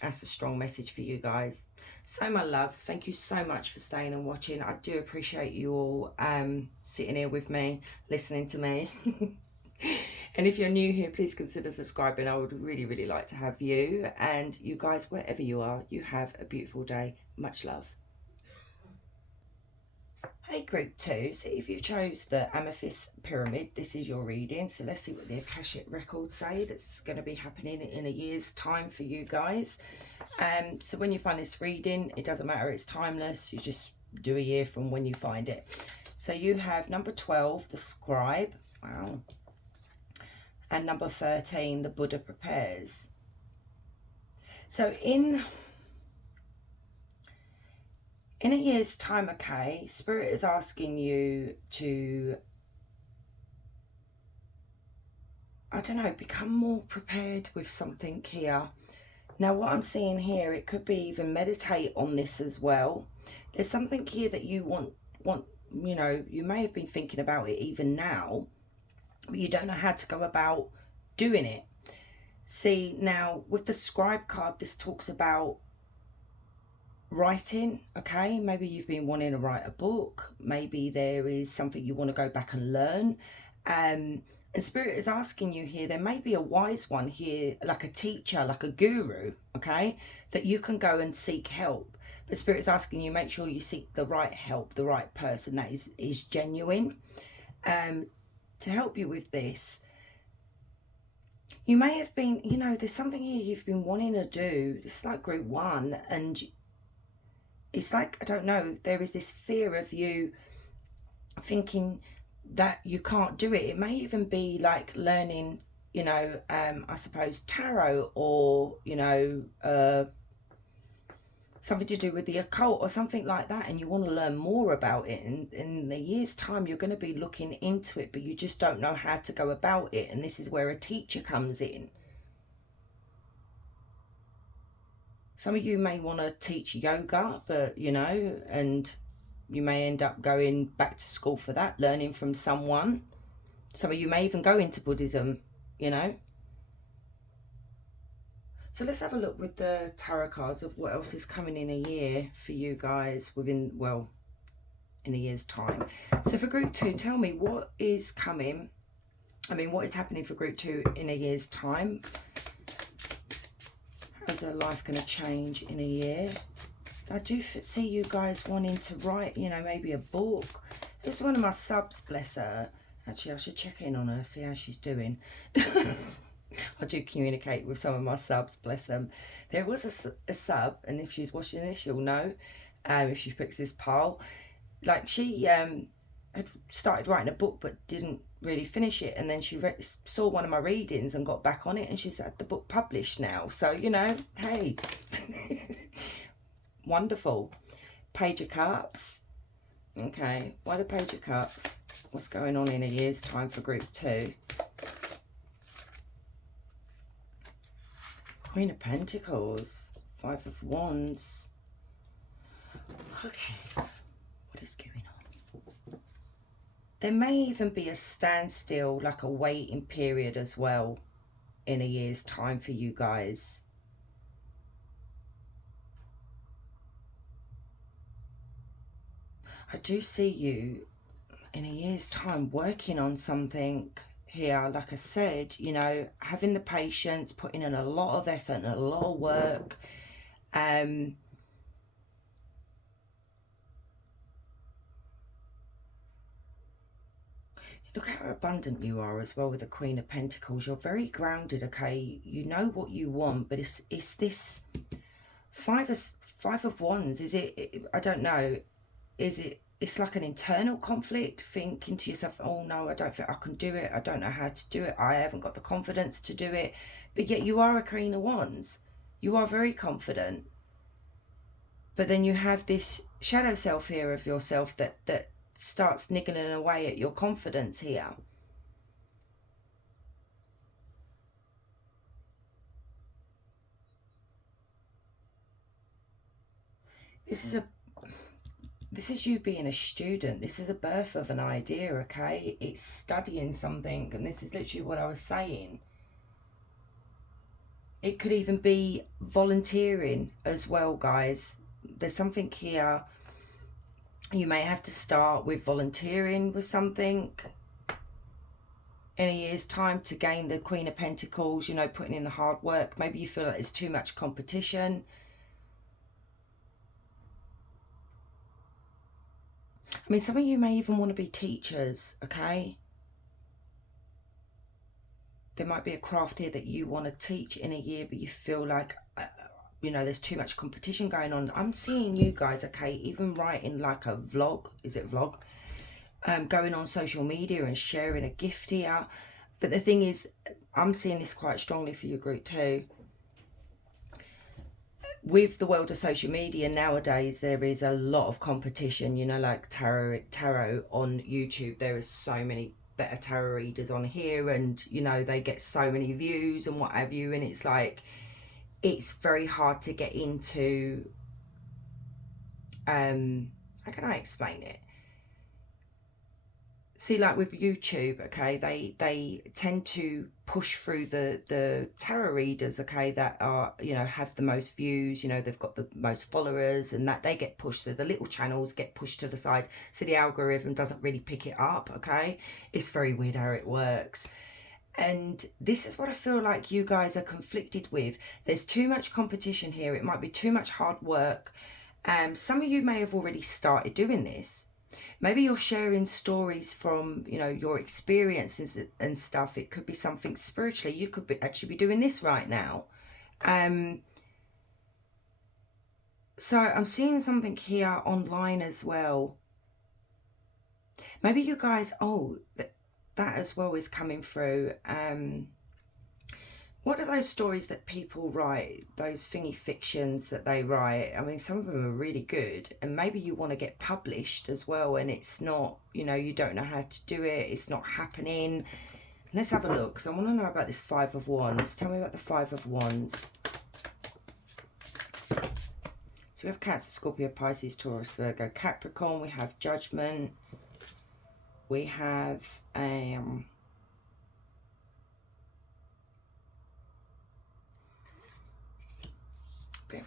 that's a strong message for you guys. So my loves, thank you so much for staying and watching. I do appreciate you all sitting here with me, listening to me. And if you're new here, please consider subscribing. I would really, really like to have you. And you guys, wherever you are, you have a beautiful day. Much love. Hey, group two. So if you chose the Amethyst Pyramid, this is your reading. So let's see what the Akashic records say. That's going to be happening in a year's time for you guys. So when you find this reading, it doesn't matter. It's timeless. You just do a year from when you find it. So you have number 12, the Scribe. Wow. And number 13, the Buddha Prepares. So in a year's time, okay, Spirit is asking you to, I don't know, become more prepared with something here. Now, what I'm seeing here, it could be even meditate on this as well. There's something here that you want, you know, you may have been thinking about it even now, but you don't know how to go about doing it. See, now with the Scribe card, this talks about writing, okay? Maybe you've been wanting to write a book. Maybe there is something you want to go back and learn. And Spirit is asking you here, there may be a wise one here, like a teacher, like a guru, okay? That you can go and seek help. But Spirit is asking you, make sure you seek the right help, the right person that is genuine. To help you with this, you may have been, you know, there's something here you've been wanting to do. It's like group one, and it's like, I don't know, there is this fear of you thinking that you can't do it. It may even be like learning you know, I suppose tarot, or, you know, something to do with the occult or something like that, and you want to learn more about it, and in a year's time you're going to be looking into it, but you just don't know how to go about it, and this is where a teacher comes in. Some of you may want to teach yoga, but, you know, and you may end up going back to school for that, learning from someone. Some of you may even go into Buddhism, you know. So let's have a look with the tarot cards of what else is coming in a year for you guys within, well, in a year's time. So for group 2, tell me what is coming. I mean, what is happening for group 2 in a year's time? How's their life going to change in a year? I do see you guys wanting to write, you know, maybe a book. This is one of my subs, bless her. Actually, I should check in on her, see how she's doing. I do communicate with some of my subs, bless them. There was a sub, and if she's watching this, she'll know, if she picks this pile. Like, she had started writing a book but didn't really finish it, and then she saw one of my readings and got back on it, and she's had the book published now. So, you know, hey. Wonderful. Page of Cups. Okay, why the Page of Cups? What's going on in a year's time for group 2? Queen of Pentacles. 5 of Wands. Okay, what is going on? There may even be a standstill, like a waiting period as well, in a year's time for you guys. I do see you in a year's time working on something here. Like I said, you know, having the patience, putting in a lot of effort and a lot of work. Look how abundant you are as well with the Queen of Pentacles. You're very grounded, okay? You know what you want, but it's this five of Wands. Is it? I don't know. Is it? It's like an internal conflict, thinking to yourself, oh no, I don't think I can do it. I don't know how to do it. I haven't got the confidence to do it. But yet you are a Queen of Wands. You are very confident. But then you have this shadow self here of yourself that starts niggling away at your confidence here. This is you being a student. This is a birth of an idea, okay? It's studying something, and this is literally what I was saying. It could even be volunteering as well, guys. There's something here. You may have to start with volunteering with something in a year's time to gain the Queen of Pentacles, you know, putting in the hard work. Maybe you feel like there's too much competition. I mean, some of you may even want to be teachers, okay? There might be a craft here that you want to teach in a year, but you feel like, you know, there's too much competition going on. I'm seeing you guys, okay, even writing like a vlog. Is it vlog? Going on social media and sharing a gift here. But the thing is, I'm seeing this quite strongly for your group too. With the world of social media nowadays, there is a lot of competition, you know, like tarot on YouTube. There is so many better tarot readers on here, and, you know, they get so many views and what have you, and it's like, it's very hard to get into, how can I explain it? See, like with YouTube, okay, they tend to push through the tarot readers, okay, that are, you know, have the most views, you know, they've got the most followers, and that they get pushed, so the little channels get pushed to the side, so the algorithm doesn't really pick it up, okay? It's very weird how it works. And this is what I feel like you guys are conflicted with. There's too much competition here. It might be too much hard work. Some of you may have already started doing this. Maybe you're sharing stories from, you know, your experiences and stuff. It could be something spiritually. You could actually be doing this right now. So I'm seeing something here online as well. Maybe you guys, that as well is coming through. What are those stories that people write, those thingy fictions that they write? I mean, some of them are really good, and maybe you want to get published as well, and it's not, you know, you don't know how to do it, it's not happening. Let's have a look, because I want to know about this Five of Wands. Tell me about the Five of Wands. So we have Cancer, Scorpio, Pisces, Taurus, Virgo, Capricorn. We have Judgment. We have bear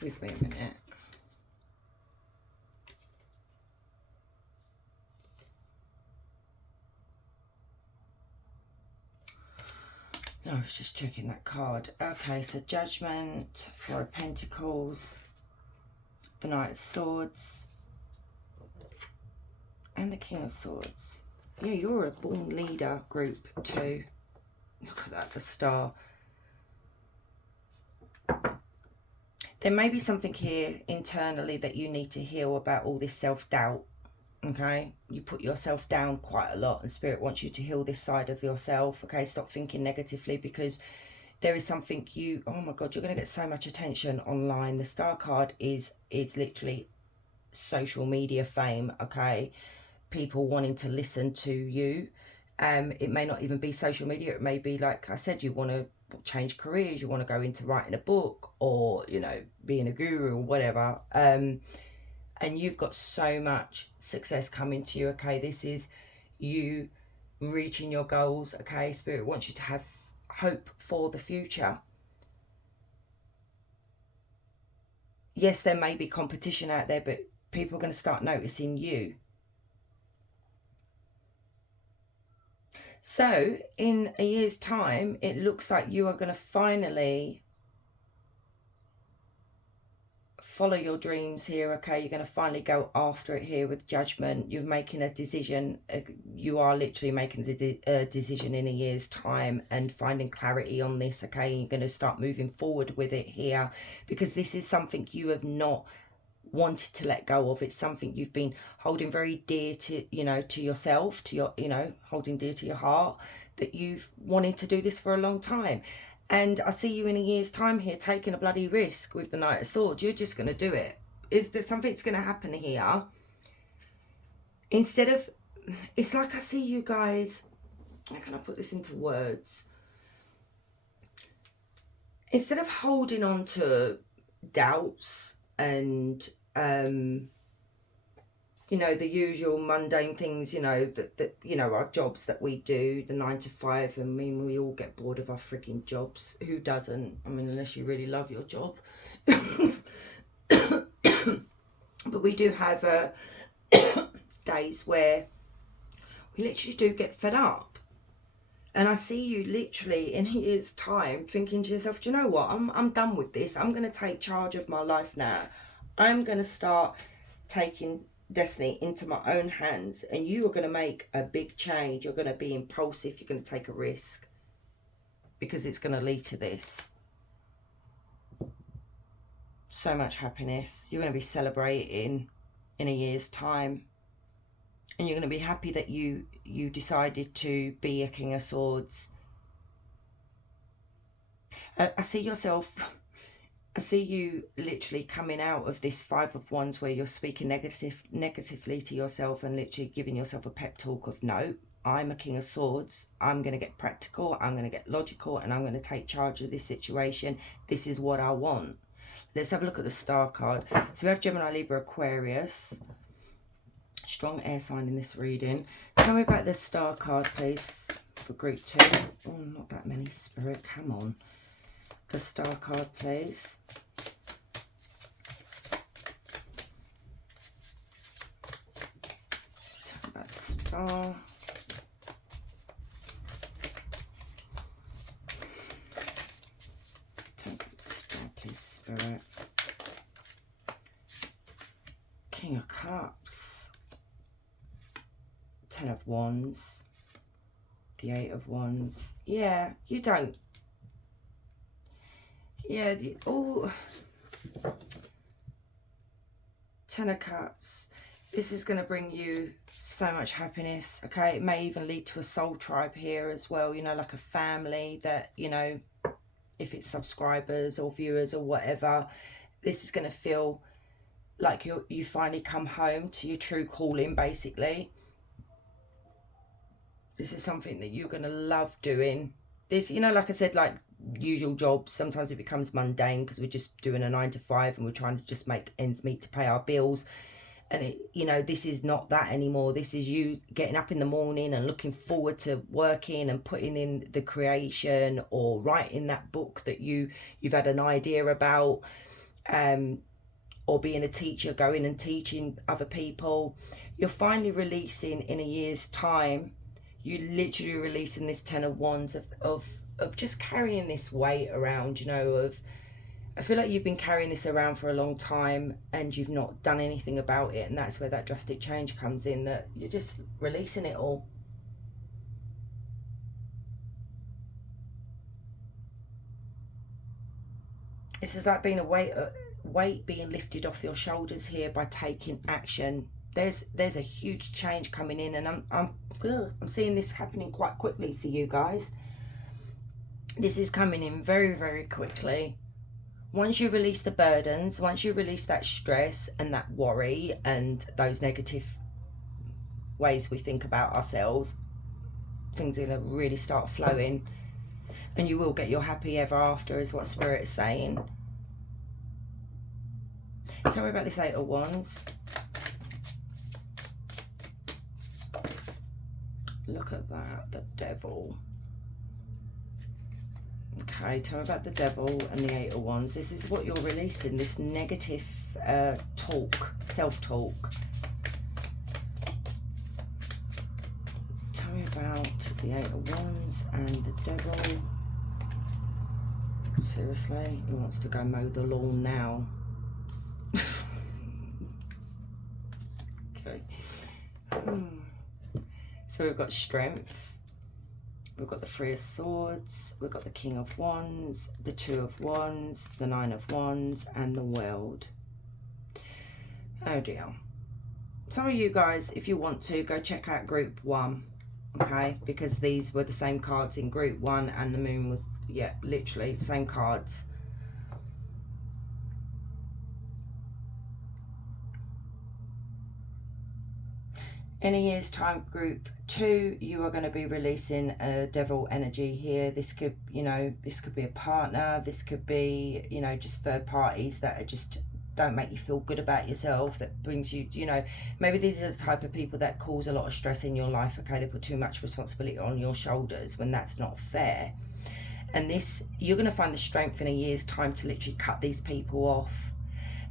with me a minute. No, I was just checking that card. Okay, so Judgment, Four of Pentacles, the Knight of Swords, and the King of Swords. Yeah, you're a born leader group too. Look at that, the Star. There may be something here internally that you need to heal about all this self-doubt. Okay, you put yourself down quite a lot, and Spirit wants you to heal this side of yourself. Okay, stop thinking negatively, because there is something you, oh my god, you're going to get so much attention online. The Star card is literally social media fame. Okay, people wanting to listen to you. It may not even be social media, it may be, like I said, you want to change careers, you want to go into writing a book, or, you know, being a guru or whatever. And you've got so much success coming to you. Okay, this is you reaching your goals. Okay, Spirit wants you to have hope for the future. Yes, there may be competition out there, but people are going to start noticing you. So in a year's time, it looks like you are going to finally follow your dreams here. Okay, you're going to finally go after it here with Judgment. You're making a decision. You are literally making a decision in a year's time and finding clarity on this. Okay, you're going to start moving forward with it here, because this is something you have not wanted to let go of. It's something you've been holding very dear to, you know, to yourself, to your, you know, holding dear to your heart, that you've wanted to do this for a long time. And I see you in a year's time here taking a bloody risk with the Knight of Swords. You're just going to do it. Is there something's going to happen here? Instead of, it's like I see you guys, how can I put this into words? Instead of holding on to doubts and you know, the usual mundane things, you know, that you know, our jobs that we do, the 9 to 5. I mean, we all get bored of our freaking jobs. Who doesn't? I mean, unless you really love your job. But we do have days where we literally do get fed up. And I see you literally in a year's time thinking to yourself, do you know what? I'm done with this. I'm going to take charge of my life now. I'm going to start taking destiny into my own hands, and you are going to make a big change. You're going to be impulsive. You're going to take a risk, because it's going to lead to this. So much happiness. You're going to be celebrating in a year's time, and you're going to be happy that you decided to be a King of Swords. I see you literally coming out of this Five of Wands where you're speaking negatively to yourself, and literally giving yourself a pep talk of, no, I'm a King of Swords. I'm going to get practical. I'm going to get logical, and I'm going to take charge of this situation. This is what I want. Let's have a look at the Star card. So we have Gemini, Libra, Aquarius. Strong air sign in this reading. Tell me about the Star card, please, for group 2. Oh, not that many, Spirit. Come on. The Star card, please. Talk about the Star. Talk about the Star, please, Spirit. King of Cups. 10 of Wands. The 8 of Wands. Yeah, you don't. Yeah, oh, 10 of Cups. This is going to bring you so much happiness. Okay, it may even lead to a soul tribe here as well, you know, like a family that, you know, if it's subscribers or viewers or whatever. This is going to feel like you finally come home to your true calling, basically. This is something that you're going to love doing. This, you know, like I said, like usual jobs, sometimes it becomes mundane because we're just doing a 9 to 5 and we're trying to just make ends meet to pay our bills. And it, you know, this is not that anymore. This is you getting up in the morning and looking forward to working and putting in the creation or writing that book that you've had an idea about, or being a teacher, going and teaching other people. You're finally releasing in a year's time. You're literally releasing this 10 of Wands of just carrying this weight around, you know, of, I feel like you've been carrying this around for a long time and you've not done anything about it. And that's where that drastic change comes in, that you're just releasing it all. This is like being a weight being lifted off your shoulders here by taking action. There's a huge change coming in, and I'm seeing this happening quite quickly for you guys. This is coming in very, very quickly. Once you release the burdens, once you release that stress and that worry and those negative ways we think about ourselves, things are going to really start flowing, and you will get your happy ever after, is what Spirit is saying. Tell me about this 8 of Wands. Look at that, the Devil. Okay, tell me about the Devil and the 8 of Wands. This is what you're releasing, this negative talk, self-talk. Tell me about the 8 of Wands and the Devil. Seriously, he wants to go mow the lawn now. Okay. So we've got Strength, we've got the 3 of Swords, we've got the King of Wands, the 2 of Wands, the 9 of Wands, and the World. Oh dear. Some of you guys, if you want to, go check out Group 1, okay? Because these were the same cards in Group 1, and the Moon was, yeah, literally the same cards. In a year's time, Group 2, you are going to be releasing a Devil energy here. This could, you know, this could be a partner. This could be, you know, just third parties that are just don't make you feel good about yourself. That brings you, you know, maybe these are the type of people that cause a lot of stress in your life. Okay, they put too much responsibility on your shoulders when that's not fair. And this, you're going to find the strength in a year's time to literally cut these people off.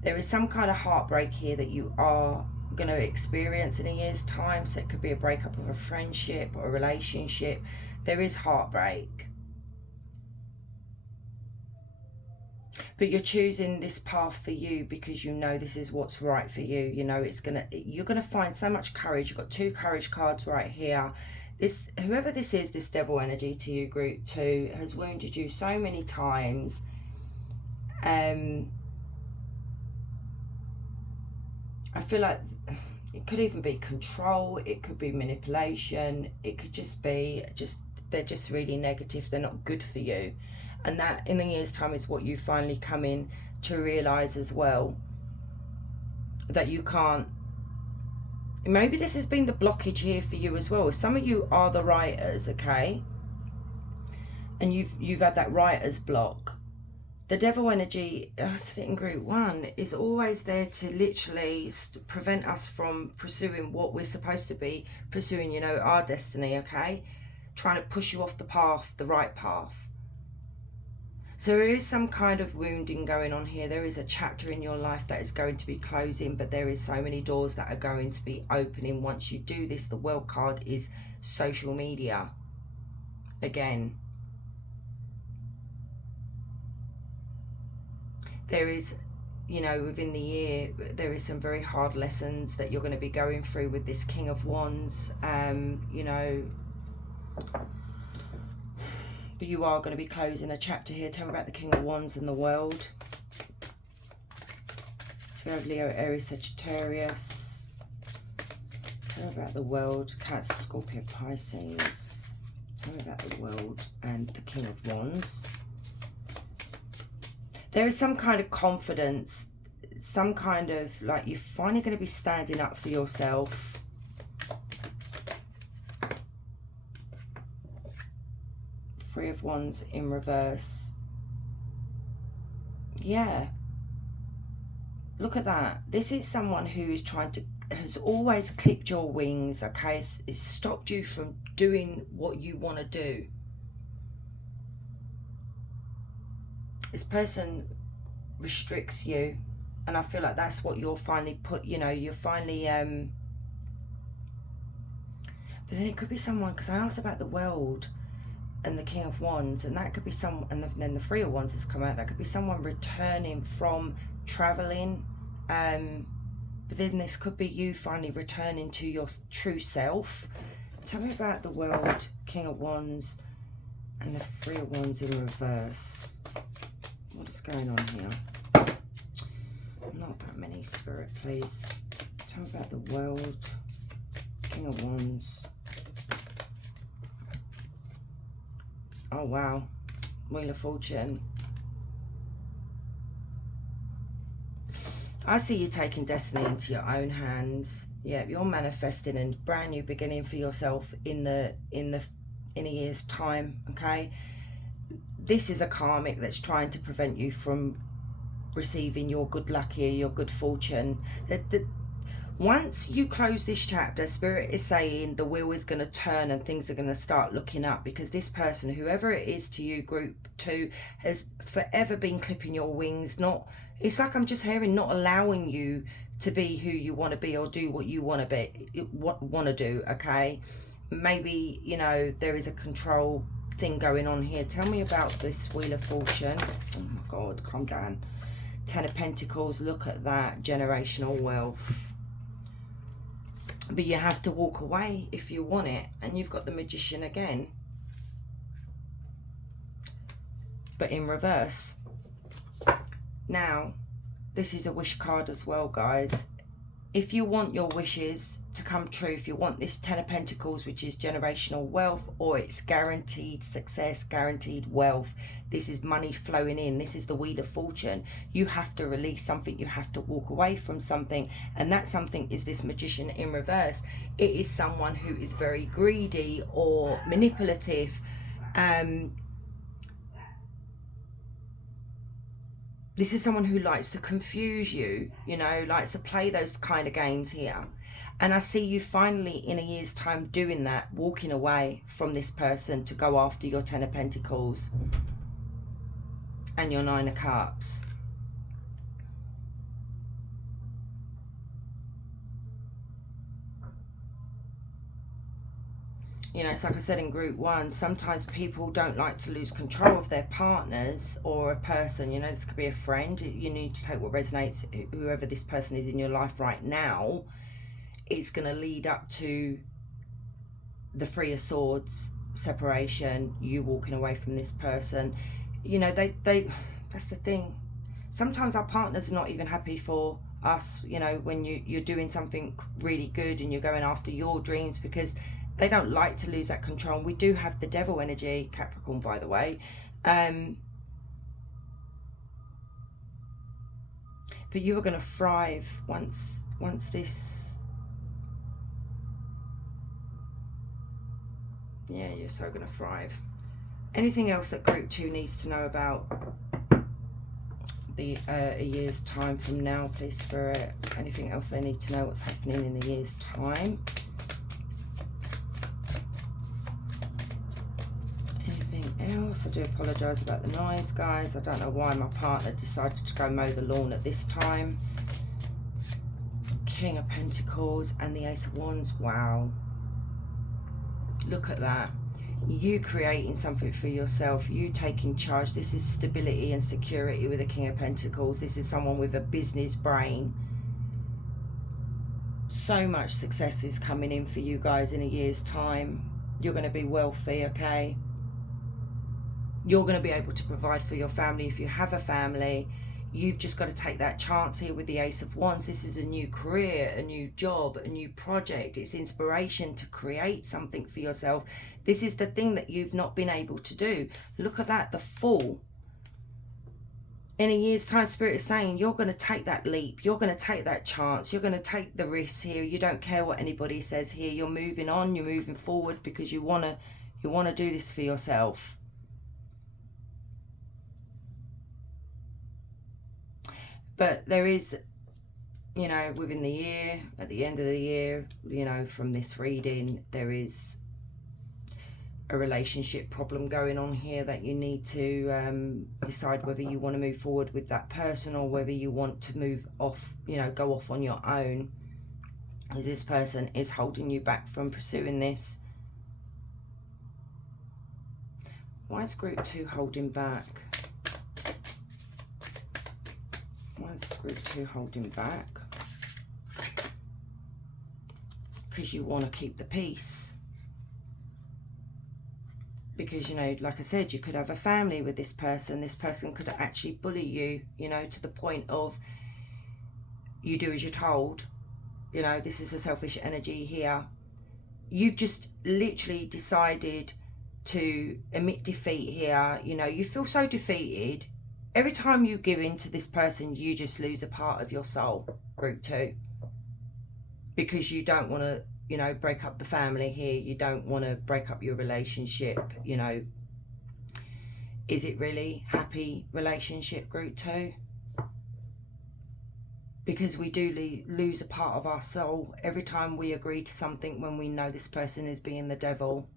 There is some kind of heartbreak here that you are going to experience in a year's time. So it could be a breakup of a friendship or a relationship. There is heartbreak, but you're choosing this path for you because you know this is what's right for you. You know, you're gonna find so much courage. You've got 2 courage cards right here. This, whoever this is, this Devil energy to you, Group 2, has wounded you so many times. I feel like it could even be control, it could be manipulation, it could just be, they're just really negative, they're not good for you. And that, in a year's time, is what you finally come in to realise as well. That you can't, maybe this has been the blockage here for you as well. If some of you are the writers, okay, and you've had that writer's block, the Devil energy, I said it in Group 1, is always there to literally prevent us from pursuing what we're supposed to be pursuing, you know, our destiny, okay? Trying to push you off the path, the right path. So there is some kind of wounding going on here. There is a chapter in your life that is going to be closing, but there is so many doors that are going to be opening once you do this. The World card is social media. Again, there is, you know, within the year, there is some very hard lessons that you're going to be going through with this King of Wands, you know, but you are going to be closing a chapter here. Tell me about the King of Wands and the World. So we have Leo, Aries, Sagittarius. Tell me about the World, Cancer, Scorpio, Pisces. Tell me about the World and the King of Wands. There is some kind of confidence, some kind of like you're finally going to be standing up for yourself. Three of Wands in reverse. Yeah. Look at that. This is someone who is has always clipped your wings, okay? It's stopped you from doing what you want to do. This person restricts you, and I feel like that's what you're finally you're finally but then it could be someone, because I asked about the world and the King of Wands, and that could be someone, and then the Three of Wands has come out. That could be someone returning from traveling, but then this could be you finally returning to your true self. Tell me about the world, King of Wands, and the Three of Wands in reverse. What is going on here? Not that many, Spirit, please. Tell me about the world, King of Wands. Oh, wow. Wheel of Fortune. I see you taking destiny into your own hands. Yeah, you're manifesting a brand new beginning for yourself in a year's time, okay? This is a karmic that's trying to prevent you from receiving your good luck here, your good fortune. Once you close this chapter, Spirit is saying the wheel is going to turn and things are going to start looking up, because this person, whoever it is to you, group 2, has forever been clipping your wings. It's like I'm just hearing not allowing you to be who you want to be or do what you want to do, okay? Maybe, you know, there is a control thing going on here. Tell me about this Wheel of Fortune. Oh my God, calm down. Ten of Pentacles, look at that, generational wealth. But you have to walk away if you want it. And you've got the Magician again, but in reverse. Now, this is a wish card as well, guys. If you want your wishes to come true, if you want this Ten of Pentacles, which is generational wealth, or it's guaranteed success, guaranteed wealth, this is money flowing in, this is the Wheel of Fortune, you have to release something, you have to walk away from something, and that something is this Magician in reverse. It is someone who is very greedy or manipulative. This is someone who likes to confuse you, you know, likes to play those kind of games here. And I see you finally in a year's time doing that, walking away from this person to go after your Ten of Pentacles and your Nine of Cups. You know, it's like I said in group 1, sometimes people don't like to lose control of their partners or a person. You know, this could be a friend. You need to take what resonates. Whoever this person is in your life right now, it's going to lead up to the Three of Swords, separation, you walking away from this person. You know, that's the thing. Sometimes our partners are not even happy for us, you know, when you're doing something really good and you're going after your dreams, because they don't like to lose that control. And we do have the devil energy, Capricorn, by the way. But you are going to thrive once this. Yeah, you're so going to thrive. Anything else that group 2 needs to know about the a year's time from now, please, Spirit? Anything else they need to know what's happening in a year's time? Else, I do apologise about the noise, guys. I don't know why my partner decided to go mow the lawn at this time. King of Pentacles and the Ace of Wands. Wow, look at that. You creating something for yourself, you taking charge. This is stability and security with the King of Pentacles. This is someone with a business brain. So much success is coming in for you guys in a year's time. You're going to be wealthy, okay? You're going to be able to provide for your family if you have a family. You've just got to take that chance here with the Ace of Wands. This is a new career, a new job, a new project. It's inspiration to create something for yourself. This is the thing that you've not been able to do. Look at that, the Fool. in a year's time, Spirit is saying you're going to take that leap, you're going to take that chance, you're going to take the risk here. You don't care what anybody says here. You're moving on, you're moving forward because you want to do this for yourself. But there is, you know, within the year, at the end of the year, you know, from this reading, there is a relationship problem going on here that you need to decide whether you want to move forward with that person or whether you want to move off, you know, go off on your own, as this person is holding you back from pursuing this. Why is group 2 holding back? Why is group 2 holding back? Because you want to keep the peace. Because, you know, like I said, you could have a family with this person. This person could actually bully you, you know, to the point of you do as you're told. You know, this is a selfish energy here. You've just literally decided to admit defeat here. You know, you feel so defeated. Every time you give in to this person, you just lose a part of your soul, group 2. Because you don't want to, you know, break up the family here. You don't want to break up your relationship. You know, is it really happy relationship, group 2? Because we do lose a part of our soul every time we agree to something when we know this person is being the devil.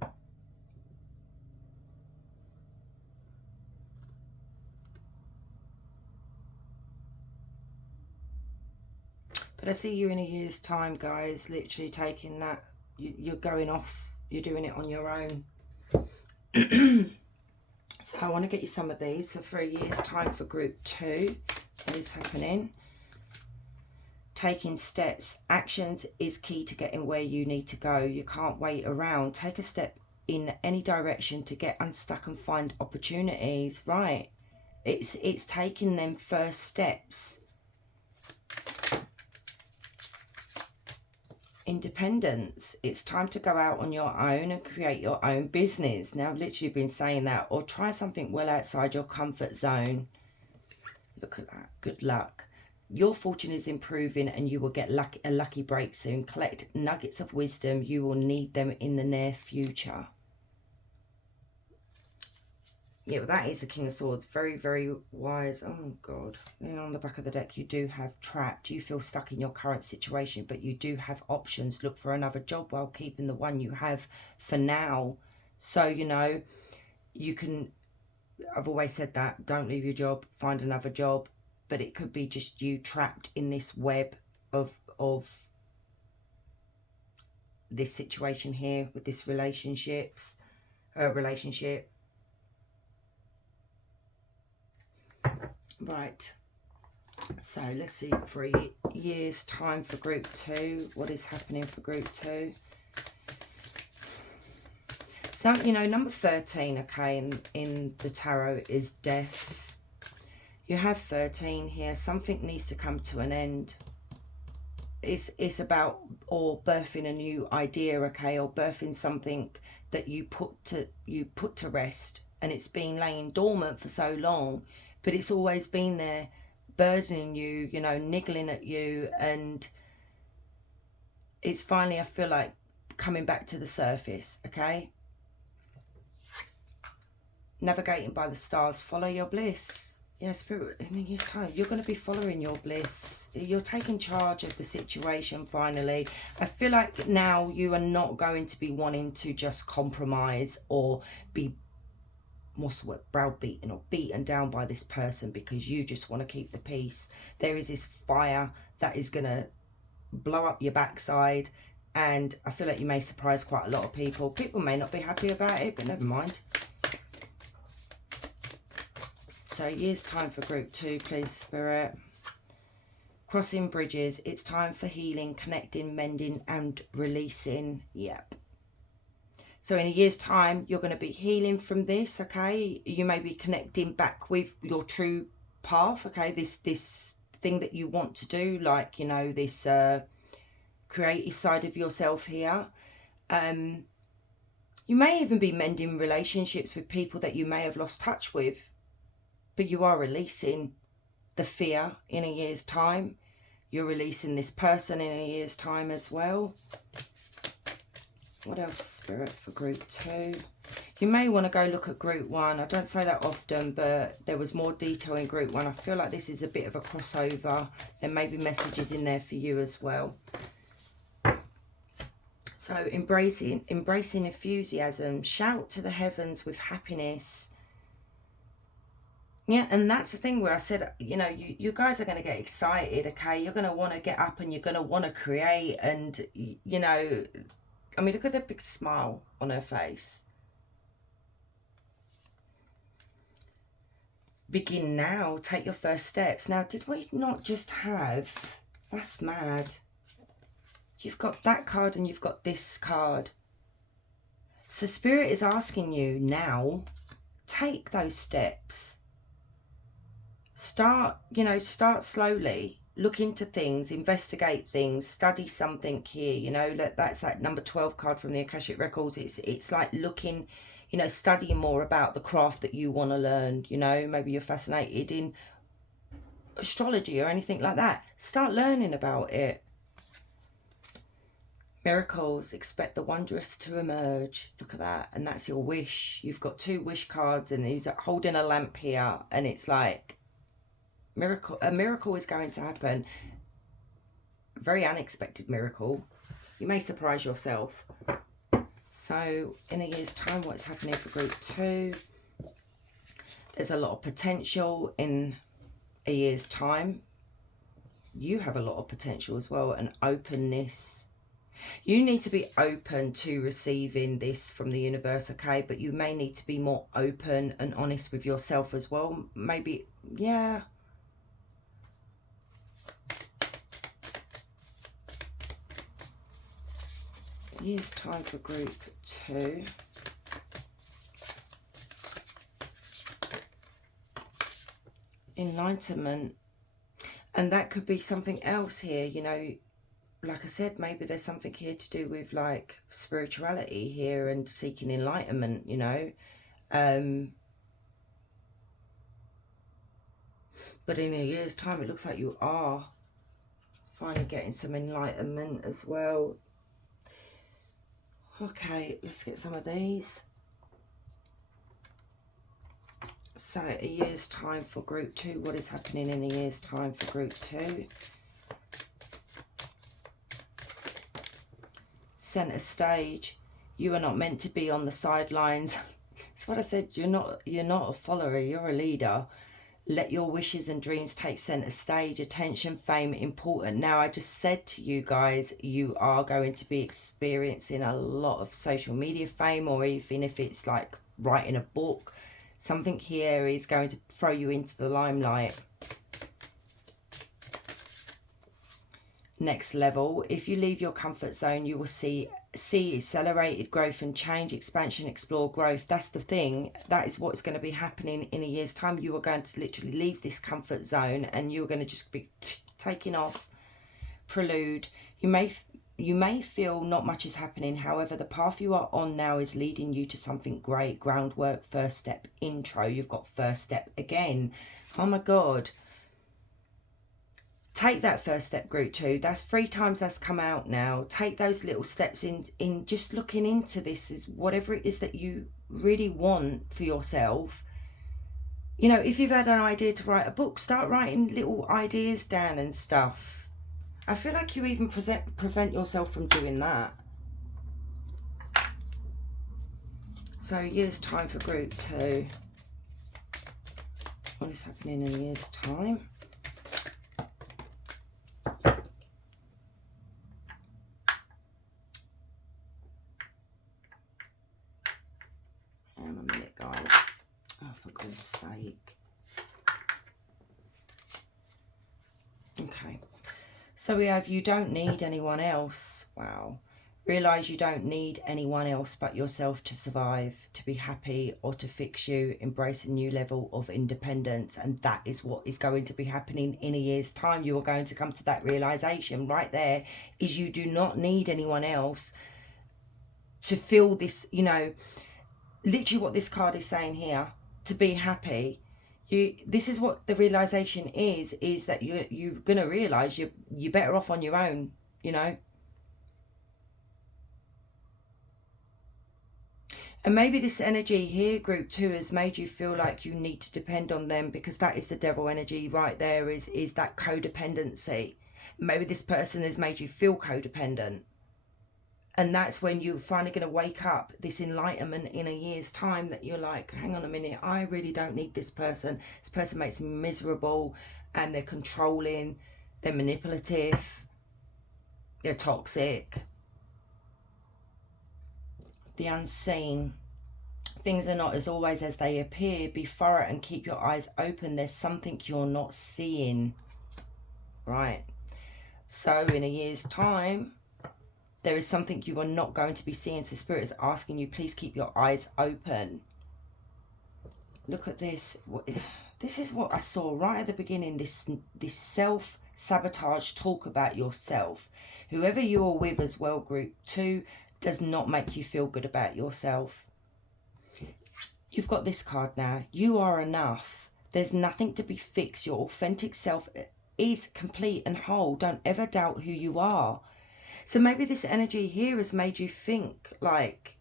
But I see you in a year's time, guys, literally taking that, you're going off, you're doing it on your own. So I want to get you some of these. So for a year's time for group 2, what is happening? Taking steps. Actions is key to getting where you need to go. You can't wait around. Take a step in any direction to get unstuck and find opportunities. Right. It's taking them first steps. Independence. It's time to go out on your own and create your own business. Now I've literally been saying that. Or try something well outside your comfort zone. Look at that. Good luck. Your fortune is improving and you will get a lucky break soon. Collect nuggets of wisdom. You will need them in the near future. Yeah, well, that is the King of Swords. Very, very wise. Oh, God. Then on the back of the deck, you do have trapped. You feel stuck in your current situation, but you do have options. Look for another job while keeping the one you have for now. So, you know, you can... I've always said that. Don't leave your job. Find another job. But it could be just you trapped in this web of this situation here with this relationship. Right. So let's see for a year's time for group 2. What is happening for group 2? So, you know, number 13, okay, in the tarot is death. You have 13 here. Something needs to come to an end. It's about or birthing a new idea, okay, or birthing something that you put to rest, and it's been laying dormant for so long, but it's always been there, burdening you, you know, niggling at you, and it's finally, I feel like, coming back to the surface, okay? Navigating by the stars, follow your bliss. Yeah, Spirit, in a year's time, you're going to be following your bliss. You're taking charge of the situation finally. I feel like now you are not going to be wanting to just compromise or be, what's the word, browbeaten or beaten down by this person because you just want to keep the peace. There is this fire that is going to blow up your backside, and I feel like you may surprise quite a lot of people. People may not be happy about it, but never mind. So year's time for group 2, please, Spirit. Crossing bridges. It's time for healing, connecting, mending and releasing. Yep. So in a year's time, you're going to be healing from this, okay? You may be connecting back with your true path, okay? This thing that you want to do, like, you know, this creative side of yourself here. You may even be mending relationships with people that you may have lost touch with. But you are releasing the fear in a year's time. You're releasing this person in a year's time as well. What else, Spirit, for group 2? You may want to go look at group 1. I don't say that often, but there was more detail in group 1. I feel like this is a bit of a crossover. There may be messages in there for you as well. So embracing enthusiasm. Shout to the heavens with happiness. Yeah, and that's the thing where I said, you know, you guys are going to get excited, okay? You're going to want to get up and you're going to want to create. And, you know, I mean, look at the big smile on her face. Begin now. Take your first steps. Now, did we not just have... That's mad. You've got that card and you've got this card. So Spirit is asking you now, take those steps. Start, you know, start slowly. Look into things, investigate things, study something here. You know, that's that number 12 card from the Akashic Records. It's like looking, you know, studying more about the craft that you want to learn. You know, maybe you're fascinated in astrology or anything like that. Start learning about it. Miracles, expect the wondrous to emerge. Look at that. And that's your wish. You've got 2 wish cards and he's holding a lamp here. And it's like, a miracle is going to happen. Very unexpected miracle. You may surprise yourself. So in a year's time, what's happening for group 2? There's a lot of potential in a year's time. You have a lot of potential as well, and openness. You need to be open to receiving this from the universe, okay? But you may need to be more open and honest with yourself as well. Maybe, yeah. Year's time for group 2. Enlightenment. And that could be something else here, you know. Like I said, maybe there's something here to do with like spirituality here and seeking enlightenment, you know. But in a year's time, it looks like you are finally getting some enlightenment as well. Okay, let's get some of these. So a year's time for group 2. What is happening in a year's time for group 2? Center stage. You are not meant to be on the sidelines. That's what I said. You're not a follower, you're a leader. Let your wishes and dreams take center stage. Attention, fame, important. Now, I just said to you guys, you are going to be experiencing a lot of social media fame, or even if it's like writing a book, something here is going to throw you into the limelight. Next level. If you leave your comfort zone, you will see accelerated growth and change, expansion, explore, growth. That's the thing. That is what's going to be happening in a year's time. You are going to literally leave this comfort zone and you're going to just be taking off. Prelude. You may feel not much is happening. However, the path you are on now is leading you to something great. Groundwork, first step, intro. You've got first step again. Oh my God. Take that first step, group 2. That's 3 times that's come out now. Take those little steps in just looking into this, is whatever it is that you really want for yourself. You know, if you've had an idea to write a book, start writing little ideas down and stuff. I feel like you even prevent yourself from doing that. So year's time for group 2. What is happening in a year's time? Hang on a minute, guys. Oh, for God's sake. Okay. So we have, you don't need anyone else. Wow. Realise you don't need anyone else but yourself to survive, to be happy, or to fix you. Embrace a new level of independence. And that is what is going to be happening in a year's time. You are going to come to that realisation right there, is you do not need anyone else to feel this, you know, literally what this card is saying here, to be happy. This is what the realization is that you're going to realize you're better off on your own, you know. And maybe this energy here, group 2, has made you feel like you need to depend on them, because that is the devil energy right there, is that codependency. Maybe this person has made you feel codependent. And that's when you're finally going to wake up, this enlightenment in a year's time, that you're like, hang on a minute, I really don't need this person. This person makes me miserable, and they're controlling, they're manipulative, they're toxic. The unseen. Things are not as always as they appear. Be thorough and keep your eyes open. There's something you're not seeing. Right. So in a year's time, there is something you are not going to be seeing. So Spirit is asking you, please keep your eyes open. Look at this. This is what I saw right at the beginning. This self-sabotage talk about yourself. Whoever you are with as well, group 2, does not make you feel good about yourself. You've got this card now. You are enough. There's nothing to be fixed. Your authentic self is complete and whole. Don't ever doubt who you are. So maybe this energy here has made you think like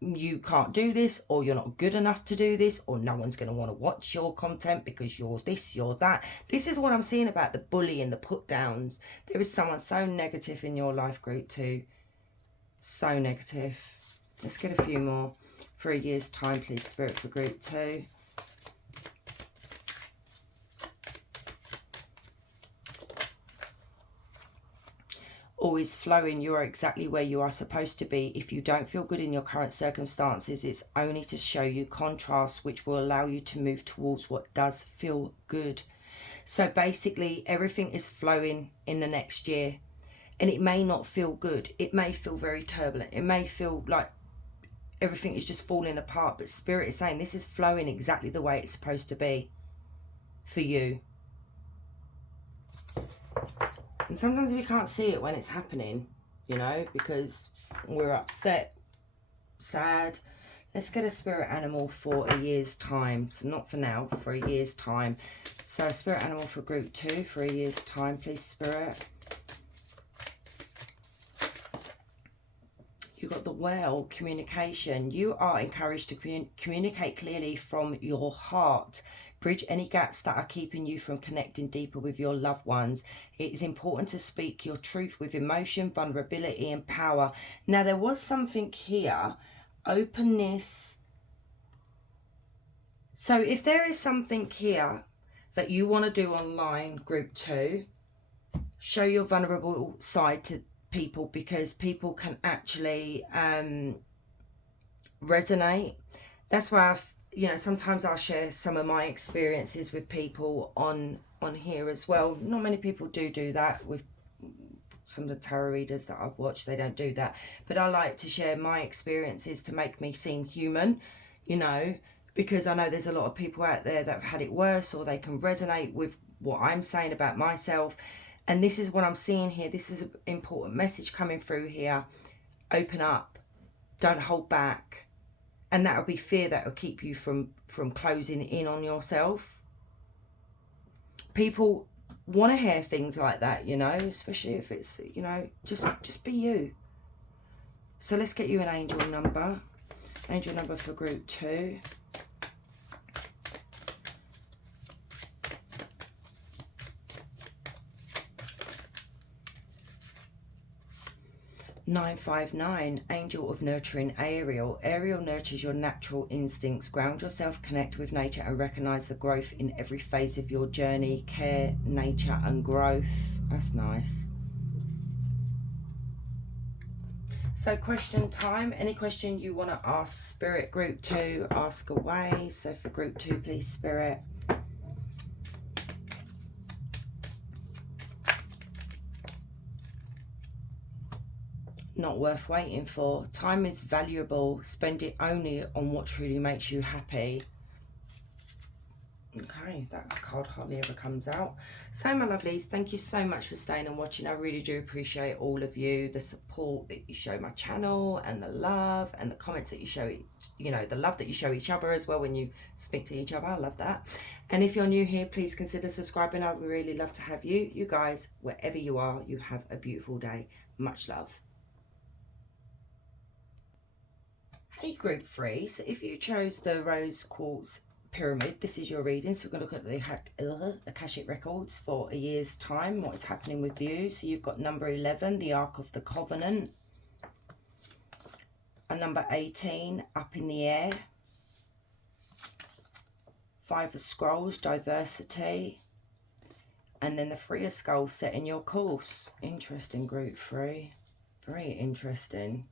you can't do this, or you're not good enough to do this, or no one's going to want to watch your content because you're this, you're that. This is what I'm seeing about the bully and the put downs. There is someone so negative in your life, group 2. So negative. Let's get a few more for a year's time, please, Spirit, for group 2. Always flowing. You are exactly where you are supposed to be. If you don't feel good in your current circumstances, it's only to show you contrast, which will allow you to move towards what does feel good. So basically, everything is flowing in the next year. And it may not feel good. It may feel very turbulent. It may feel like everything is just falling apart. But Spirit is saying this is flowing exactly the way it's supposed to be for you. And sometimes we can't see it when it's happening, you know, because we're upset, sad. Let's get a spirit animal for a year's time. So not for now, for a year's time. So a spirit animal for group 2 for a year's time, please, Spirit. You've got the well, communication. You are encouraged to communicate clearly from your heart. Bridge any gaps that are keeping you from connecting deeper with your loved ones. It is important to speak your truth with emotion, vulnerability, and power. Now, there was something here. Openness. So if there is something here that you want to do online, group 2, show your vulnerable side to people, because people can actually resonate. That's why sometimes I'll share some of my experiences with people on here as well. Not many people do that with some of the tarot readers that I've watched. They don't do that, but I like to share my experiences to make me seem human, you know, because I know there's a lot of people out there that have had it worse, or they can resonate with what I'm saying about myself. And this is what I'm seeing here. This is an important message coming through here. Open up. Don't hold back. And that'll be fear that will keep you from closing in on yourself. People want to hear things like that, you know, especially if it's, you know, just be you. So let's get you an angel number. Angel number for group 2. 959, Angel of Nurturing Ariel. Ariel nurtures your natural instincts. Ground yourself, connect with nature, and recognize the growth in every phase of your journey. Care, nature, and growth. That's nice. So question time. Any question you want to ask Spirit, group 2, ask away. So for group 2, please, Spirit. Not worth waiting for. Time is valuable. Spend it only on what truly makes you happy. Okay. Okay, that card hardly ever comes out. So my lovelies, thank you so much for staying and watching. I really do appreciate all of you, the support that you show my channel, and the love and the comments that you show, you know, the love that you show each other as well when you speak to each other. I love that. And if you're new here, please consider subscribing. I would really love to have you. You guys, wherever you are, you have a beautiful day. Much love. Hey group 3, so if you chose the rose quartz pyramid, this is your reading. So we're going to look at the Akashic records for a year's time, what's happening with you. So you've got number 11, the Ark of the Covenant, and number 18, up in the air, 5 of Scrolls, diversity, and then the 3 of Skulls, setting your course. Interesting group 3, very interesting.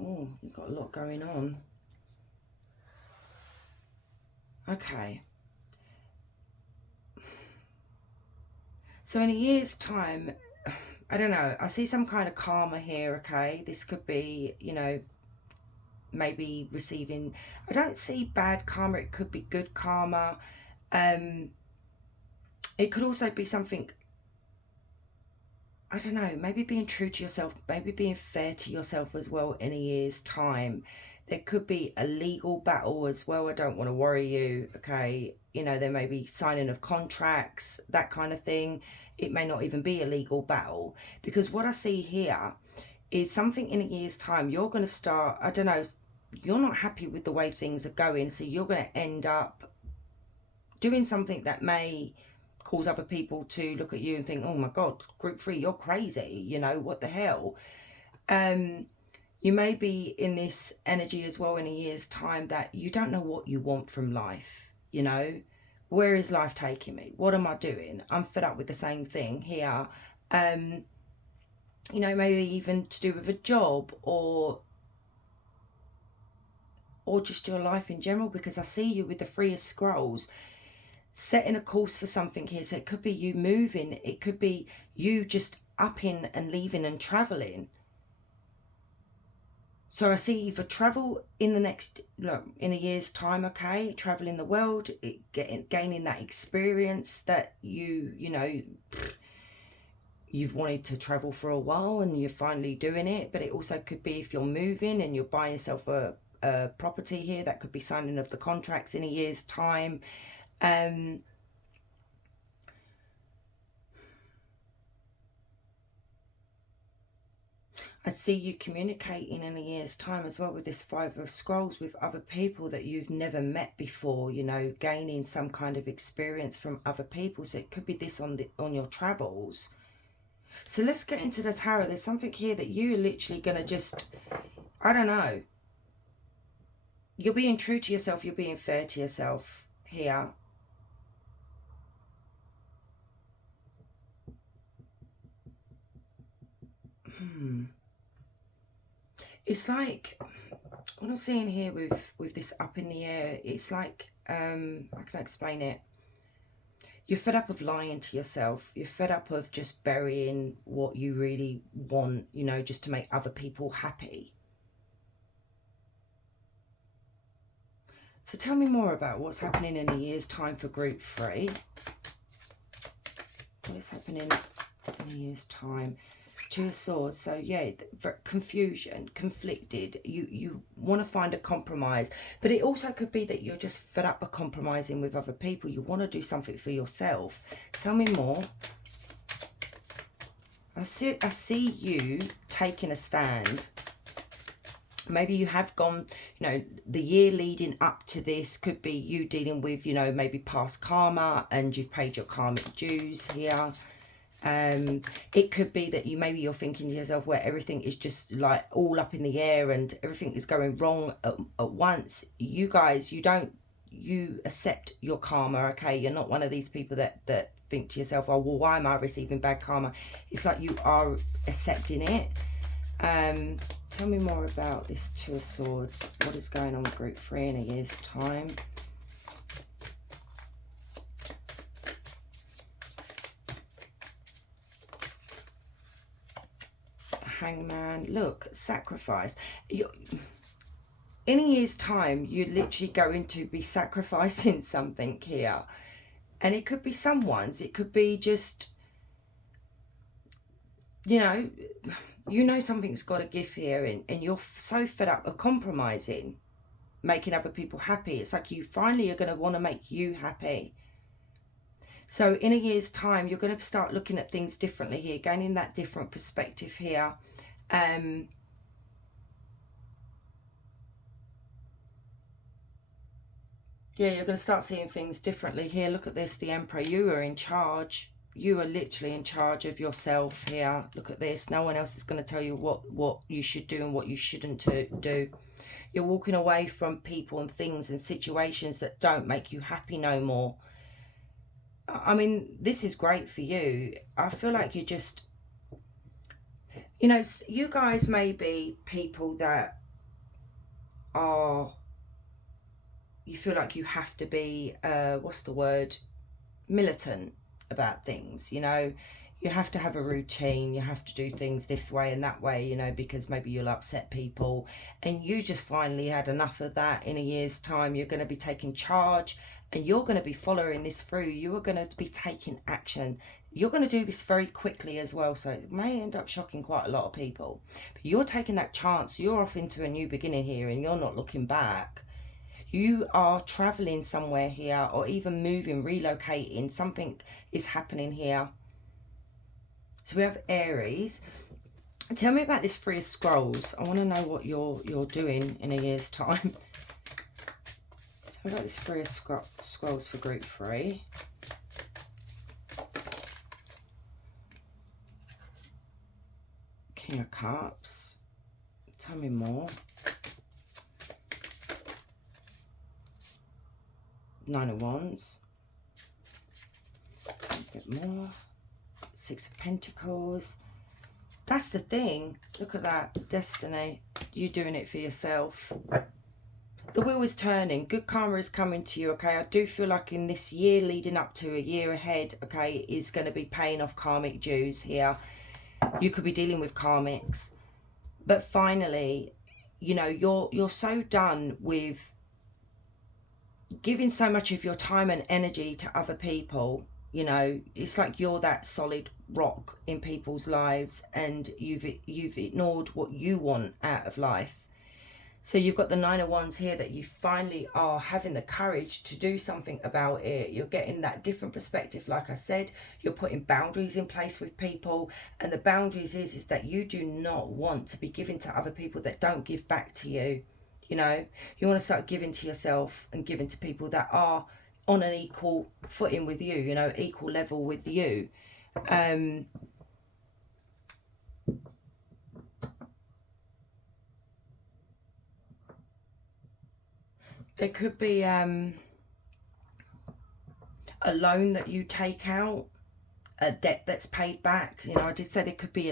Oh, you've got a lot going on. Okay. So in a year's time, I don't know, I see some kind of karma here, okay? This could be, you know, maybe receiving, I don't see bad karma, it could be good karma. It could also be something, I don't know, maybe being true to yourself, maybe being fair to yourself as well in a year's time. There could be a legal battle as well. I don't want to worry you, okay? You know, there may be signing of contracts, that kind of thing. It may not even be a legal battle, because what I see here is something in a year's time, you're going to start, I don't know, you're not happy with the way things are going, so you're going to end up doing something that may cause other people to look at you and think, oh my God, group 3, you're crazy, you know, what the hell? You may be in this energy as well in a year's time that you don't know what you want from life, you know. Where is life taking me? What am I doing? I'm fed up with the same thing here. You know, maybe even to do with a job or just your life in general, because I see you with the 3 of Scrolls setting a course for something here. So it could be you moving, it could be you just upping and leaving and traveling. So I see either travel in the next, look, in a year's time, okay, traveling the world, gaining that experience that you know, you've wanted to travel for a while and you're finally doing it. But it also could be if you're moving and you're buying yourself a property here, that could be signing of the contracts in a year's time. I see you communicating in a year's time as well with this 5 of Scrolls with other people that you've never met before, you know, gaining some kind of experience from other people. So it could be this on your travels. So let's get into the tarot. There's something here that you're literally going to just, I don't know. You're being true to yourself. You're being fair to yourself here. It's like, what I'm seeing here with this up in the air, it's like, how can I explain it? You're fed up of lying to yourself. You're fed up of just burying what you really want, you know, just to make other people happy. So tell me more about what's happening in a year's time for group 3. What is happening in a year's time? 2 of Swords. So yeah, confusion, conflicted. You want to find a compromise, but it also could be that you're just fed up of compromising with other people. You want to do something for yourself. Tell me more. I see you taking a stand. Maybe you have gone, you know, the year leading up to this could be you dealing with, you know, maybe past karma and you've paid your karmic dues here. It could be that maybe you're thinking to yourself where everything is just like all up in the air and everything is going wrong at once. You guys, you accept your karma, okay? You're not one of these people that think to yourself, oh, well, why am I receiving bad karma? It's like you are accepting it. Tell me more about this 2 of Swords. What is going on with group 3 in a year's time? Hangman. Look, sacrifice. In a year's time, you're literally going to be sacrificing something here. And it could be someone's, it could be just, you know something's got to give here, and you're so fed up of compromising, making other people happy. It's like you finally are going to want to make you happy. So in a year's time, you're going to start looking at things differently here, gaining that different perspective here. Yeah, you're going to start seeing things differently here. Look at this, the Emperor. You are in charge. You are literally in charge of yourself here. Look at this. No one else is going to tell you what you should do and what you shouldn't do. You're walking away from people and things and situations that don't make you happy no more. I mean, this is great for you. I feel like you're just, you guys may be people that are, you feel like you have to be, what's the word, militant about things. You have to have a routine, you have to do things this way and that way, because maybe you'll upset people, and you just finally had enough of that. In a year's time, you're going to be taking charge, and you're going to be following this through. You are going to be taking action. You're going to do this very quickly as well, so it may end up shocking quite a lot of people, but you're taking that chance. You're off into a new beginning here, and you're not looking back. You are traveling somewhere here, or even moving, relocating. Something is happening here. So we have Aries. Tell me about this Three of Scrolls. I want to know what you're doing in a year's time. Tell me about this Three of Scrolls for Group 3. King of Cups. Tell me more. Nine of Wands. A bit more. Six of Pentacles. That's the thing. Look at that. Destiny. You're doing it for yourself. The wheel is turning. Good karma is coming to you, okay? I do feel like in this year leading up to a year ahead, okay, is going to be paying off karmic dues here. You could be dealing with karmics. But finally, you're so done with giving so much of your time and energy to other people. It's like you're that solid rock in people's lives, and you've ignored what you want out of life. So you've got the Nine of Wands here, that you finally are having the courage to do something about it. You're getting that different perspective. Like I said, you're putting boundaries in place with people, and the boundaries is that you do not want to be giving to other people that don't give back to you. You want to start giving to yourself and giving to people that are on an equal footing with you, equal level with you. There could be a loan that you take out, a debt that's paid back. I did say there could be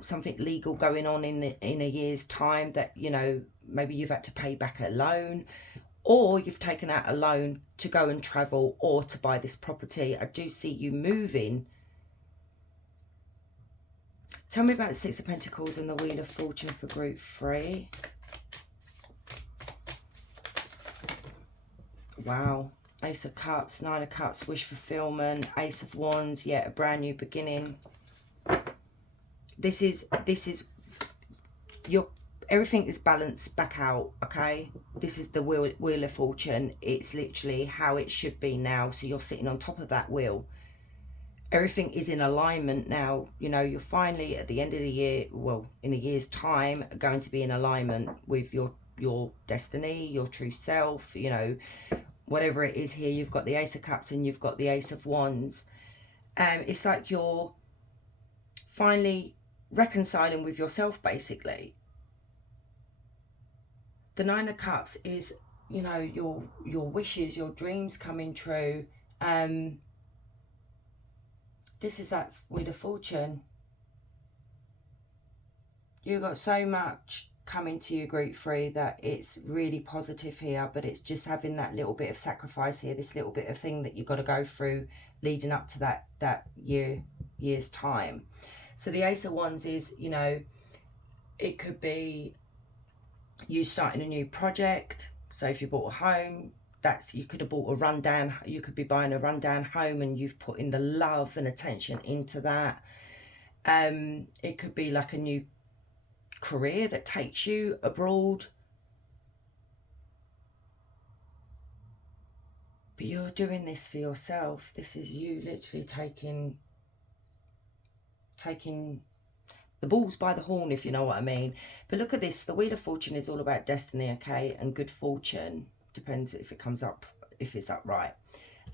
something legal going on in a year's time, that maybe you've had to pay back a loan, or you've taken out a loan to go and travel or to buy this property. I do see you moving. Tell me about the Six of Pentacles and the Wheel of Fortune for Group 3. Wow. Ace of Cups, Nine of Cups, wish fulfillment, Ace of Wands, yeah, a brand new beginning. This is everything is balanced back out, okay? This is the wheel of Fortune. It's literally how it should be now. So you're sitting on top of that wheel. Everything is in alignment now. You're finally at the end of the year, well, in a year's time, going to be in alignment with your destiny, your true self, whatever it is here. You've got the Ace of Cups and you've got the Ace of Wands. It's like you're finally reconciling with yourself, basically. The Nine of Cups is, your wishes, your dreams coming true. This is that Wheel of Fortune. You've got so much coming to you, Group 3, that it's really positive here, but it's just having that little bit of sacrifice here, this little bit of thing that you've got to go through leading up to that year's time. So the Ace of Wands is, it could be you starting a new project. So if you bought a home, that's, you could have bought a rundown, you could be buying a rundown home and you've put in the love and attention into that. It could be like a new career that takes you abroad. But you're doing this for yourself. This is you literally taking the balls by the horn, if you know what I mean. But look at this. The Wheel of Fortune is all about destiny, okay? And good fortune. Depends if it comes up, if it's upright.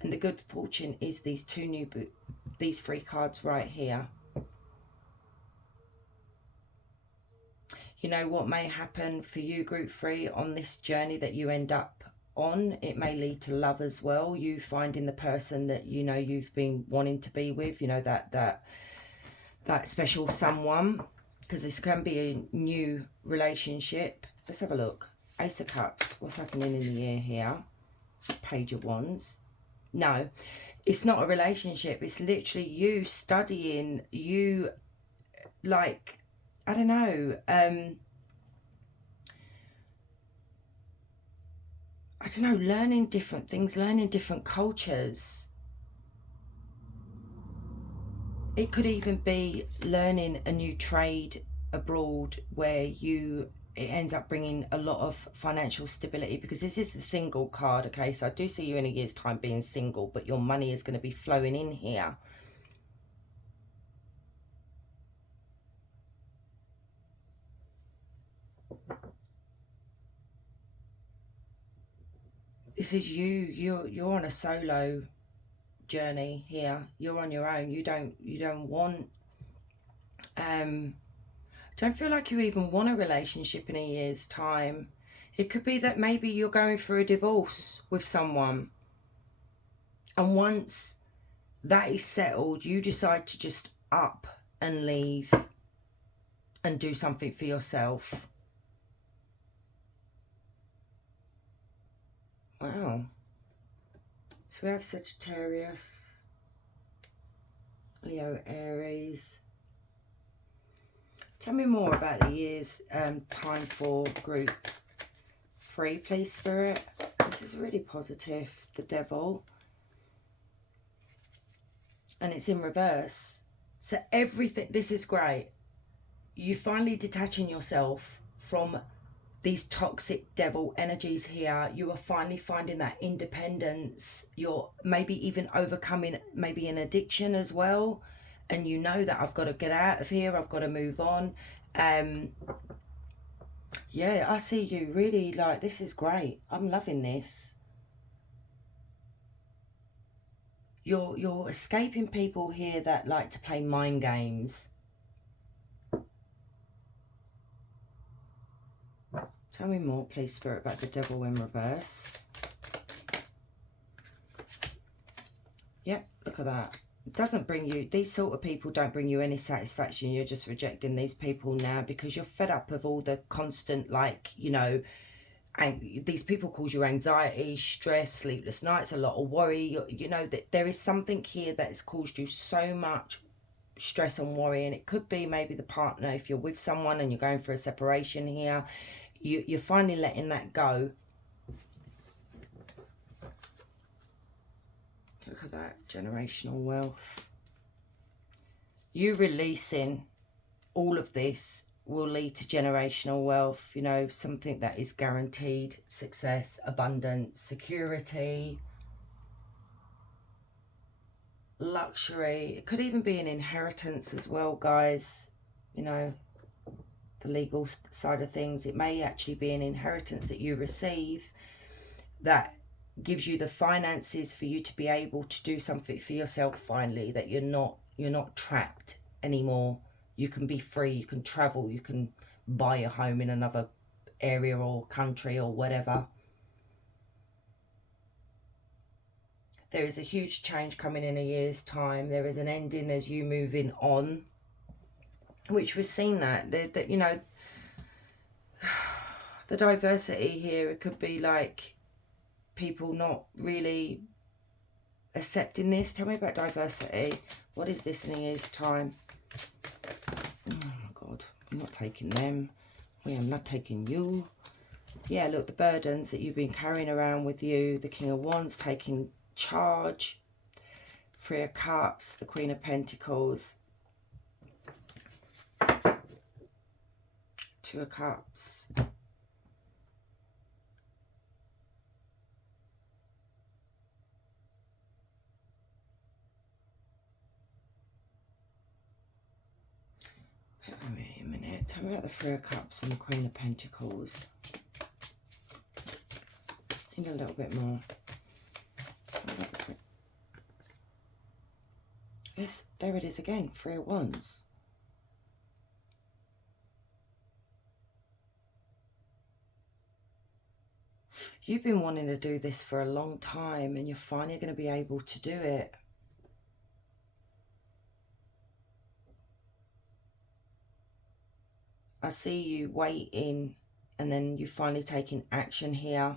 And the good fortune is these these 3 cards right here. You know what may happen for you, group 3, on this journey that you end up on? It may lead to love as well. You finding the person that, you know, you've been wanting to be with, you know, that special someone, because this can be a new relationship. Let's have a look. Ace of Cups. What's happening in the air here? Page of Wands. No, it's not a relationship. It's literally you studying, you, like, I don't know, learning different things, learning different cultures. It could even be learning a new trade abroad where it ends up bringing a lot of financial stability, because this is the single card, okay? So I do see you in a year's time being single, but your money is going to be flowing in here. This is you're on a solo journey here. You're on your own. You don't want don't feel like you even want a relationship in a year's time. It could be that maybe you're going through a divorce with someone, and once that is settled, you decide to just up and leave and do something for yourself. Wow. So we have Sagittarius, Leo, Aries. Tell me more about the year's time for group 3, please, Spirit. This is really positive. The Devil. And it's in reverse. So everything, this is great. You finally detaching yourself from these toxic devil energies here. You are finally finding that independence. You're maybe even overcoming maybe an addiction as well. And you know that I've got to get out of here. I've got to move on. Yeah, I see you really, like, this is great. I'm loving this. You're escaping people here that like to play mind games. Tell me more, please, Spirit, about the Devil in reverse. Yep, look at that. It doesn't bring you, these sort of people don't bring you any satisfaction. You're just rejecting these people now because you're fed up of all the constant, like, you know, and these people cause you anxiety, stress, sleepless nights, a lot of worry. You know, that there is something here that has caused you so much stress and worry. And it could be maybe the partner, if you're with someone and you're going for a separation here. You're finally letting that go. Look at that, generational wealth. You releasing all of this will lead to generational wealth, you know, something that is guaranteed success, abundance, security, luxury. It could even be an inheritance as well, guys, you know, the legal side of things. It may actually be an inheritance that you receive that gives you the finances for you to be able to do something for yourself finally, that you're not trapped anymore. You can be free, you can travel, you can buy a home in another area or country or whatever. There is a huge change coming in a year's time. There is an ending, there's you moving on, which we've seen that you know, the diversity here. It could be like people not really accepting this. Tell me about diversity. What is this in a year's time? Oh my God, I'm not taking them. We are not taking you. Yeah, look, the burdens that you've been carrying around with you, the King of Wands taking charge, Three of Cups, the Queen of Pentacles, Two of Cups, wait a minute, tell me about the Three of Cups and the Queen of Pentacles. Need a little bit more. Yes, there it is again, Three of Wands. You've been wanting to do this for a long time and you're finally going to be able to do it. I see you waiting and then you finally taking action here.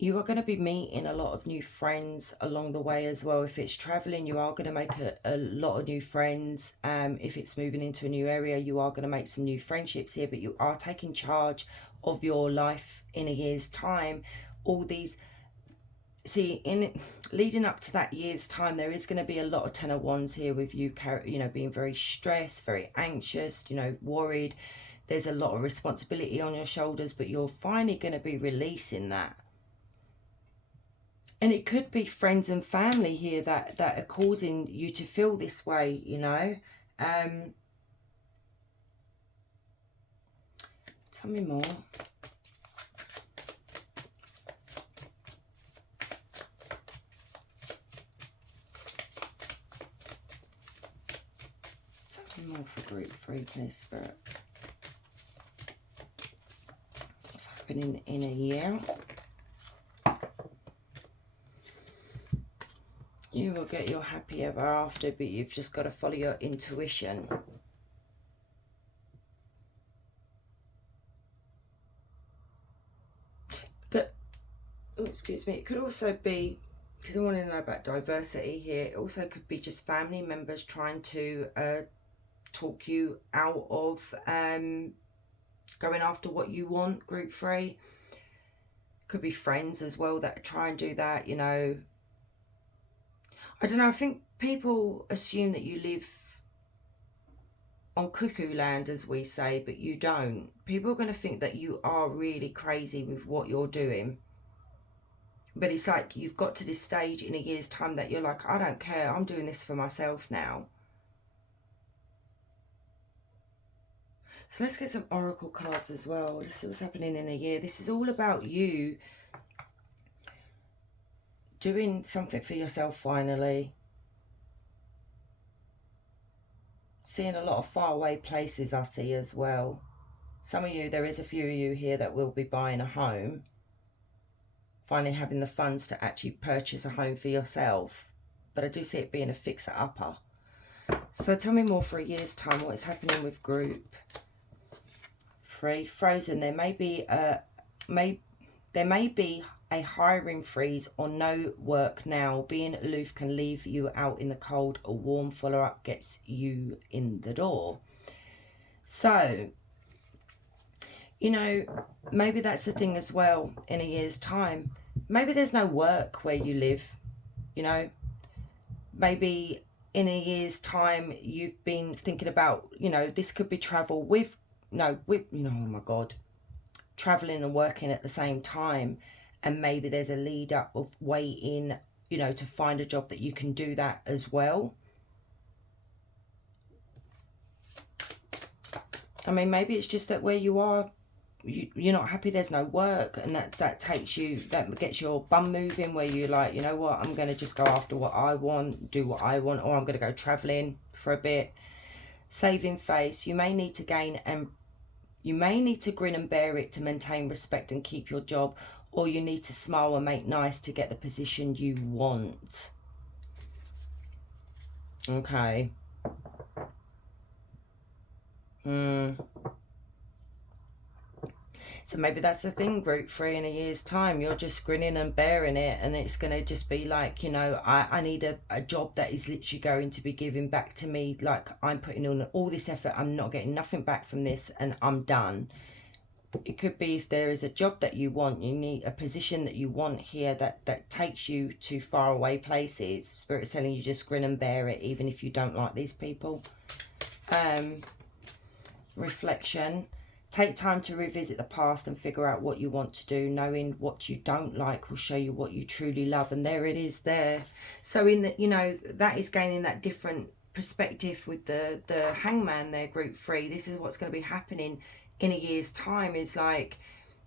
You are going to be meeting a lot of new friends along the way as well. If it's traveling, you are going to make a lot of new friends. If it's moving into a new area, you are going to make some new friendships here, but you are taking charge of your life in a year's time. All these, see, leading up to that year's time, there is going to be a lot of Ten of Wands here with you, you know, being very stressed, very anxious, you know, worried. There's a lot of responsibility on your shoulders, but you're finally going to be releasing that. And it could be friends and family here that are causing you to feel this way, you know. Tell me more. Tell me more for group 3, please, Spirit. What's happening in a year? You will get your happy ever after, but you've just got to follow your intuition. But, oh, excuse me, it could also be, because I want to know about diversity here, it also could be just family members trying to talk you out of going after what you want, group 3. Could be friends as well that try and do that, you know. I don't know, I think people assume that you live on cuckoo land, as we say, but you don't. People are going to think that you are really crazy with what you're doing. But it's like you've got to this stage in a year's time that you're like, I don't care, I'm doing this for myself now. So let's get some oracle cards as well. Let's see what's happening in a year. This is all about you doing something for yourself finally. Seeing a lot of faraway places I see as well. Some of you, there is a few of you here that will be buying a home. Finally having the funds to actually purchase a home for yourself. But I do see it being a fixer-upper. So tell me more for a year's time. What is happening with group 3? Frozen. There may be a hiring freeze or no work now. Being aloof can leave you out in the cold. A warm follow-up gets you in the door. So, you know, maybe that's the thing as well in a year's time. Maybe there's no work where you live, you know. Maybe in a year's time you've been thinking about, you know, this could be travel with, you know, oh my God, traveling and working at the same time. And maybe there's a lead up of waiting, you know, to find a job that you can do that as well. I mean, maybe it's just that where you are, you're not happy, there's no work, and that gets your bum moving, where you're like, you know what, I'm going to just go after what I want, do what I want, or I'm going to go traveling for a bit. Saving face. You may need to grin and bear it to maintain respect and keep your job, or you need to smile and make nice to get the position you want. Okay. So maybe that's the thing, group 3, in a year's time. You're just grinning and bearing it, and it's going to just be like, you know, I need a job that is literally going to be giving back to me. Like, I'm putting in all this effort, I'm not getting nothing back from this, and I'm done. It could be if there is a job that you want, you need a position that you want here that takes you to far away places. Spirit's telling you just grin and bear it, even if you don't like these people. Reflection. Take time to revisit the past and figure out what you want to do. Knowing what you don't like will show you what you truly love. And there it is there. So in the, you know, that is gaining that different perspective with the hangman there, group 3. This is what's going to be happening in a year's time. Is like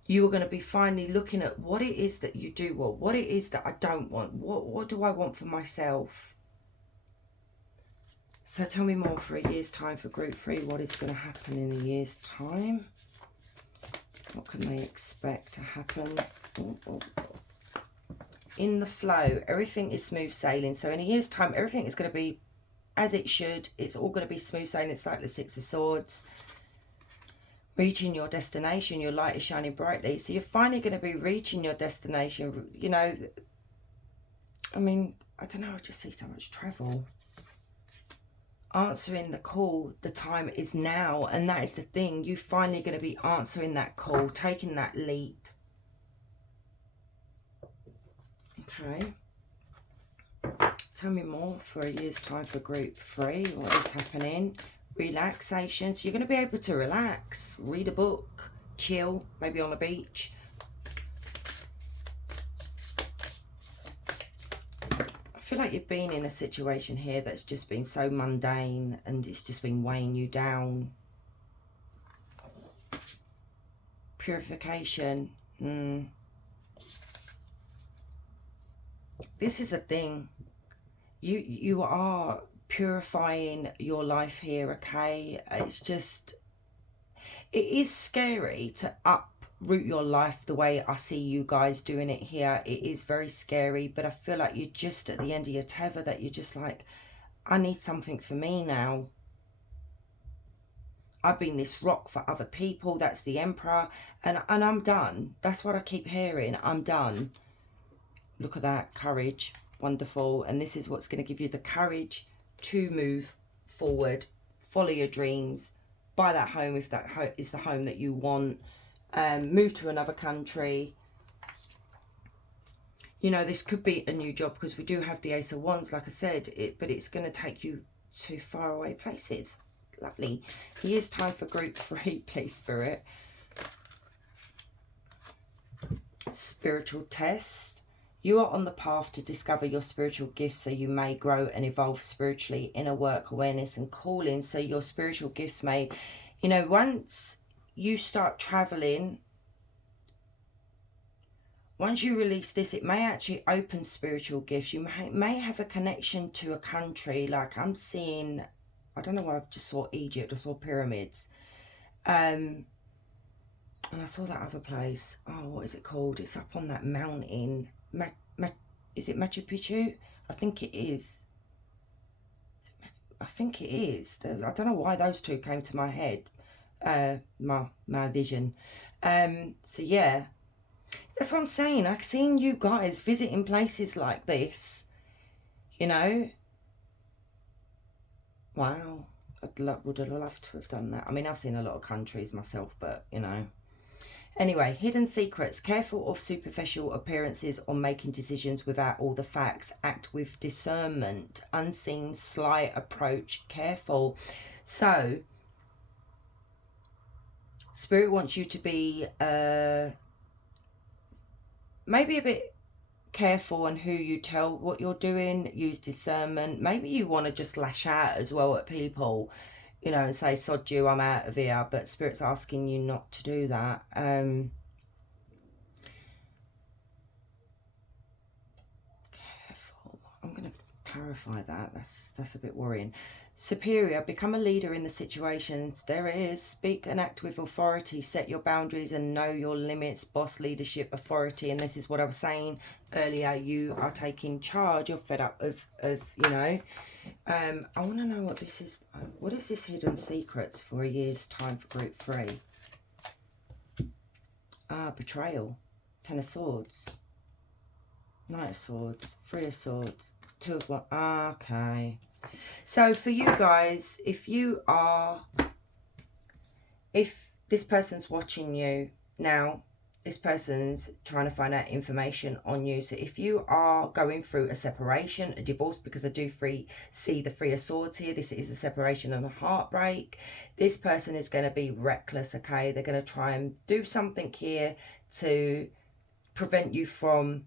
you are going to be finally looking at what it is that you do want, what it is that I don't want, what do I want for myself. So tell me more for a year's time for group 3. What is going to happen in a year's time? What can they expect to happen? In the flow, everything is smooth sailing. So in a year's time, everything is going to be as it should. It's all going to be smooth sailing. It's like the 6 of Swords. Reaching your destination, your light is shining brightly. So you're finally going to be reaching your destination. You know, I mean, I don't know, I just see so much travel. Answering the call, the time is now, and that is the thing. You're finally going to be answering that call, taking that leap. Okay. Tell me more for a year's time for group 3. What is happening? Relaxation. So you're going to be able to relax, read a book, chill, maybe on a beach. I feel like you've been in a situation here that's just been so mundane and it's just been weighing you down. Purification. This is the thing. You are purifying your life here, okay? It's just, it is scary to uproot your life the way I see you guys doing it here. It is very scary, but I feel like you're just at the end of your tether, that you're just like, I need something for me now. I've been this rock for other people. That's the Emperor, and I'm done. That's what I keep hearing. I'm done. Look at that, courage, wonderful. And this is what's going to give you the courage to move forward, follow your dreams, buy that home if that is the home that you want, move to another country. You know, this could be a new job, because we do have the Ace of Wands, like I said, but it's going to take you to far away places. Lovely. Here's time for group 3, please, Spirit. Spiritual test. You are on the path to discover your spiritual gifts, so you may grow and evolve spiritually, inner work, awareness and calling. So your spiritual gifts may, you know, once you start traveling, once you release this, it may actually open spiritual gifts. You may have a connection to a country. Like I'm seeing, I don't know why I just saw Egypt, I saw pyramids. And I saw that other place. Oh, what is it called? It's up on that mountain. Is it Machu Picchu? I think it is. I think it is. I don't know why those two came to my head. My vision. So yeah. That's what I'm saying. I've seen you guys visiting places like this. You know. Wow. Would have loved to have done that. I mean, I've seen a lot of countries myself, but, you know. Anyway, hidden secrets. Careful of superficial appearances or making decisions without all the facts. Act with discernment. Unseen, sly approach. Careful. So, Spirit wants you to be maybe a bit careful on who you tell what you're doing. Use discernment. Maybe you want to just lash out as well at people, you know, and say, sod you, I'm out of here. But Spirit's asking you not to do that. Careful. I'm going to clarify that. That's a bit worrying. Superior. Become a leader in the situations. There it is. Speak and act with authority. Set your boundaries and know your limits. Boss, leadership, authority. And this is what I was saying earlier. You are taking charge. You're fed up of you know. I want to know what this is. What is this hidden secrets for a year's time for group 3? Betrayal. 10 of Swords. Knight of Swords. 3 of Swords. 2 of Wands. Okay. So for you guys, if this person's watching you now. This person's trying to find out information on you. So if you are going through a separation, a divorce, because I do see the Three of Swords here, this is a separation and a heartbreak. This person is going to be reckless, okay? They're going to try and do something here to prevent you from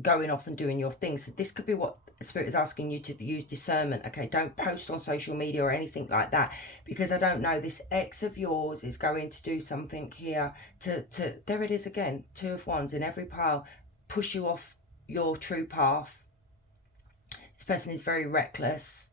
going off and doing your thing. So this could be what Spirit is asking you to use discernment, okay? Don't post on social media or anything like that, because I don't know, this ex of yours is going to do something here to there it is again, Two of Wands in every pile, push you off your true path. This person is very reckless.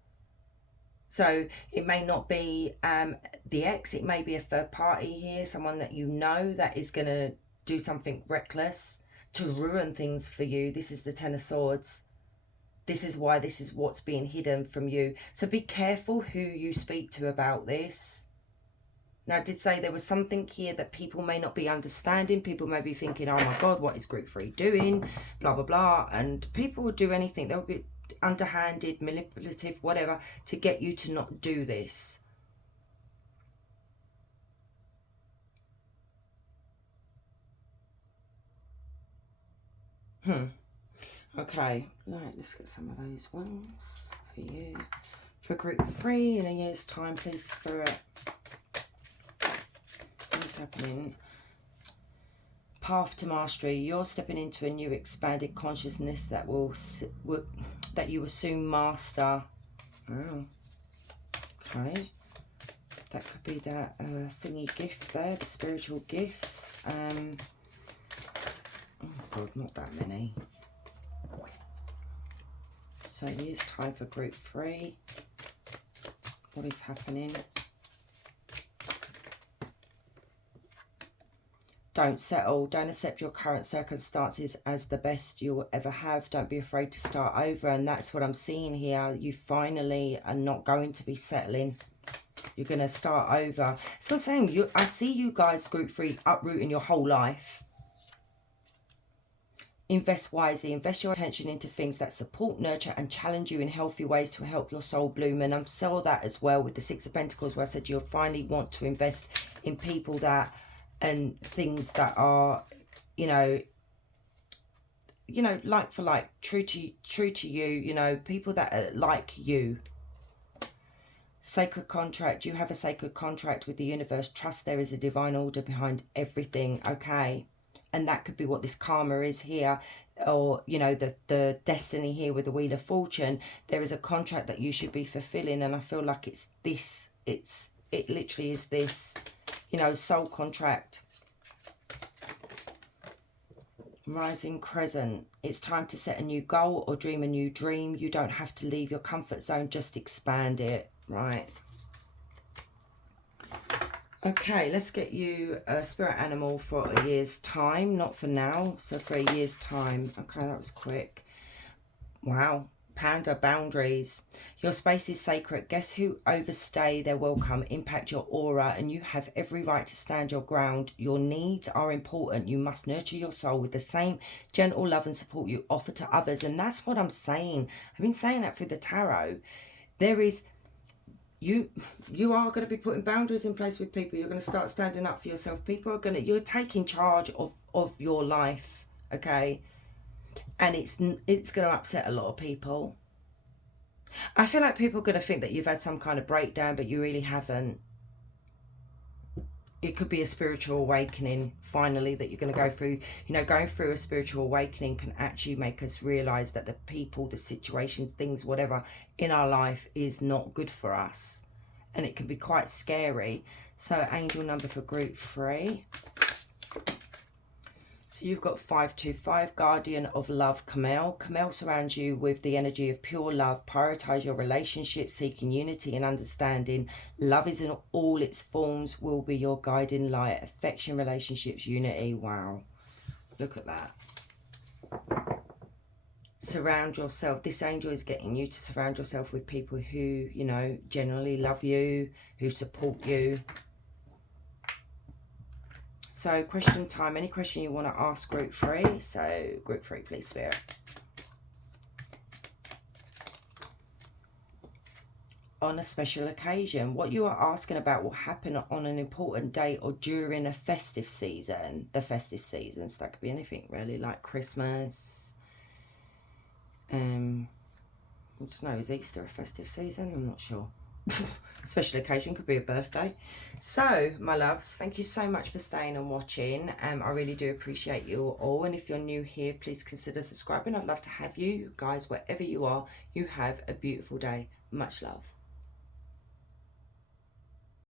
So it may not be the ex, it may be a third party here, someone that you know that is going to do something reckless to ruin things for you. This is the Ten of Swords. This is why this is what's being hidden from you. So be careful who you speak to about this. Now, I did say there was something here that people may not be understanding. People may be thinking, oh my God, what is Group 3 doing? Blah, blah, blah. And people will do anything. They'll be underhanded, manipulative, whatever, to get you to not do this. Okay, right, let's get some of those ones for you. For Group 3 in a year's time, please, Spirit. What's happening? Path to mastery. You're stepping into a new expanded consciousness that that you will soon master. Oh, okay. That could be that thingy gift there, the spiritual gifts. Oh God, not that many. So here's time for Group 3. What is happening? Don't settle. Don't accept your current circumstances as the best you'll ever have. Don't be afraid to start over. And that's what I'm seeing here. You finally are not going to be settling. You're going to start over. So I'm saying, I see you guys, Group 3, uprooting your whole life. Invest wisely. Invest your attention into things that support, nurture and challenge you in healthy ways to help your soul bloom. And I saw that as well with the Six of Pentacles, where I said you'll finally want to invest in people that and things that are, you know, like for like, true to you, you know, people that are like you. Sacred contract. You have a sacred contract with the universe. Trust there is a divine order behind everything, okay? And that could be what this karma is here, or, you know, the destiny here with the Wheel of Fortune. There is a contract that you should be fulfilling, and I feel like it's this, it literally is this, you know, soul contract. Rising Crescent. It's time to set a new goal or dream a new dream. You don't have to leave your comfort zone, just expand it, right? Okay, let's get you a spirit animal for a year's time. Not for now, so for a year's time. Okay, that was quick. Wow. Panda, boundaries. Your space is sacred. Guests who overstay their welcome impact your aura, and you have every right to stand your ground. Your needs are important. You must nurture your soul with the same gentle love and support you offer to others. And that's what I'm saying. I've been saying that through the tarot. There is... You are going to be putting boundaries in place with people. You're going to start standing up for yourself. People are going to... You're taking charge of your life, okay? And it's going to upset a lot of people. I feel like people are going to think that you've had some kind of breakdown, but you really haven't. It could be a spiritual awakening, finally, that you're going to go through. You know, going through a spiritual awakening can actually make us realise that the people, the situation, things, whatever, in our life is not good for us. And it can be quite scary. So, angel number for Group 3. So you've got 525, Guardian of Love, Camel. Camel surrounds you with the energy of pure love. Prioritise your relationship, seeking unity and understanding. Love is in all its forms, will be your guiding light. Affection, relationships, unity. Wow. Look at that. Surround yourself. This angel is getting you to surround yourself with people who, you know, generally love you, who support you. So, question time. Any question you want to ask Group 3? So, Group 3, please, Spirit. on a special occasion. What you are asking about will happen on an important date or during a festive season. The festive seasons, that could be anything really, like Christmas. I don't know, is Easter a festive season? I'm not sure. Special occasion could be a birthday. So my loves, thank you so much for staying and watching. I really do appreciate you all, and if you're new here, please consider subscribing. I'd love to have you guys wherever you are. You have a beautiful day. Much love.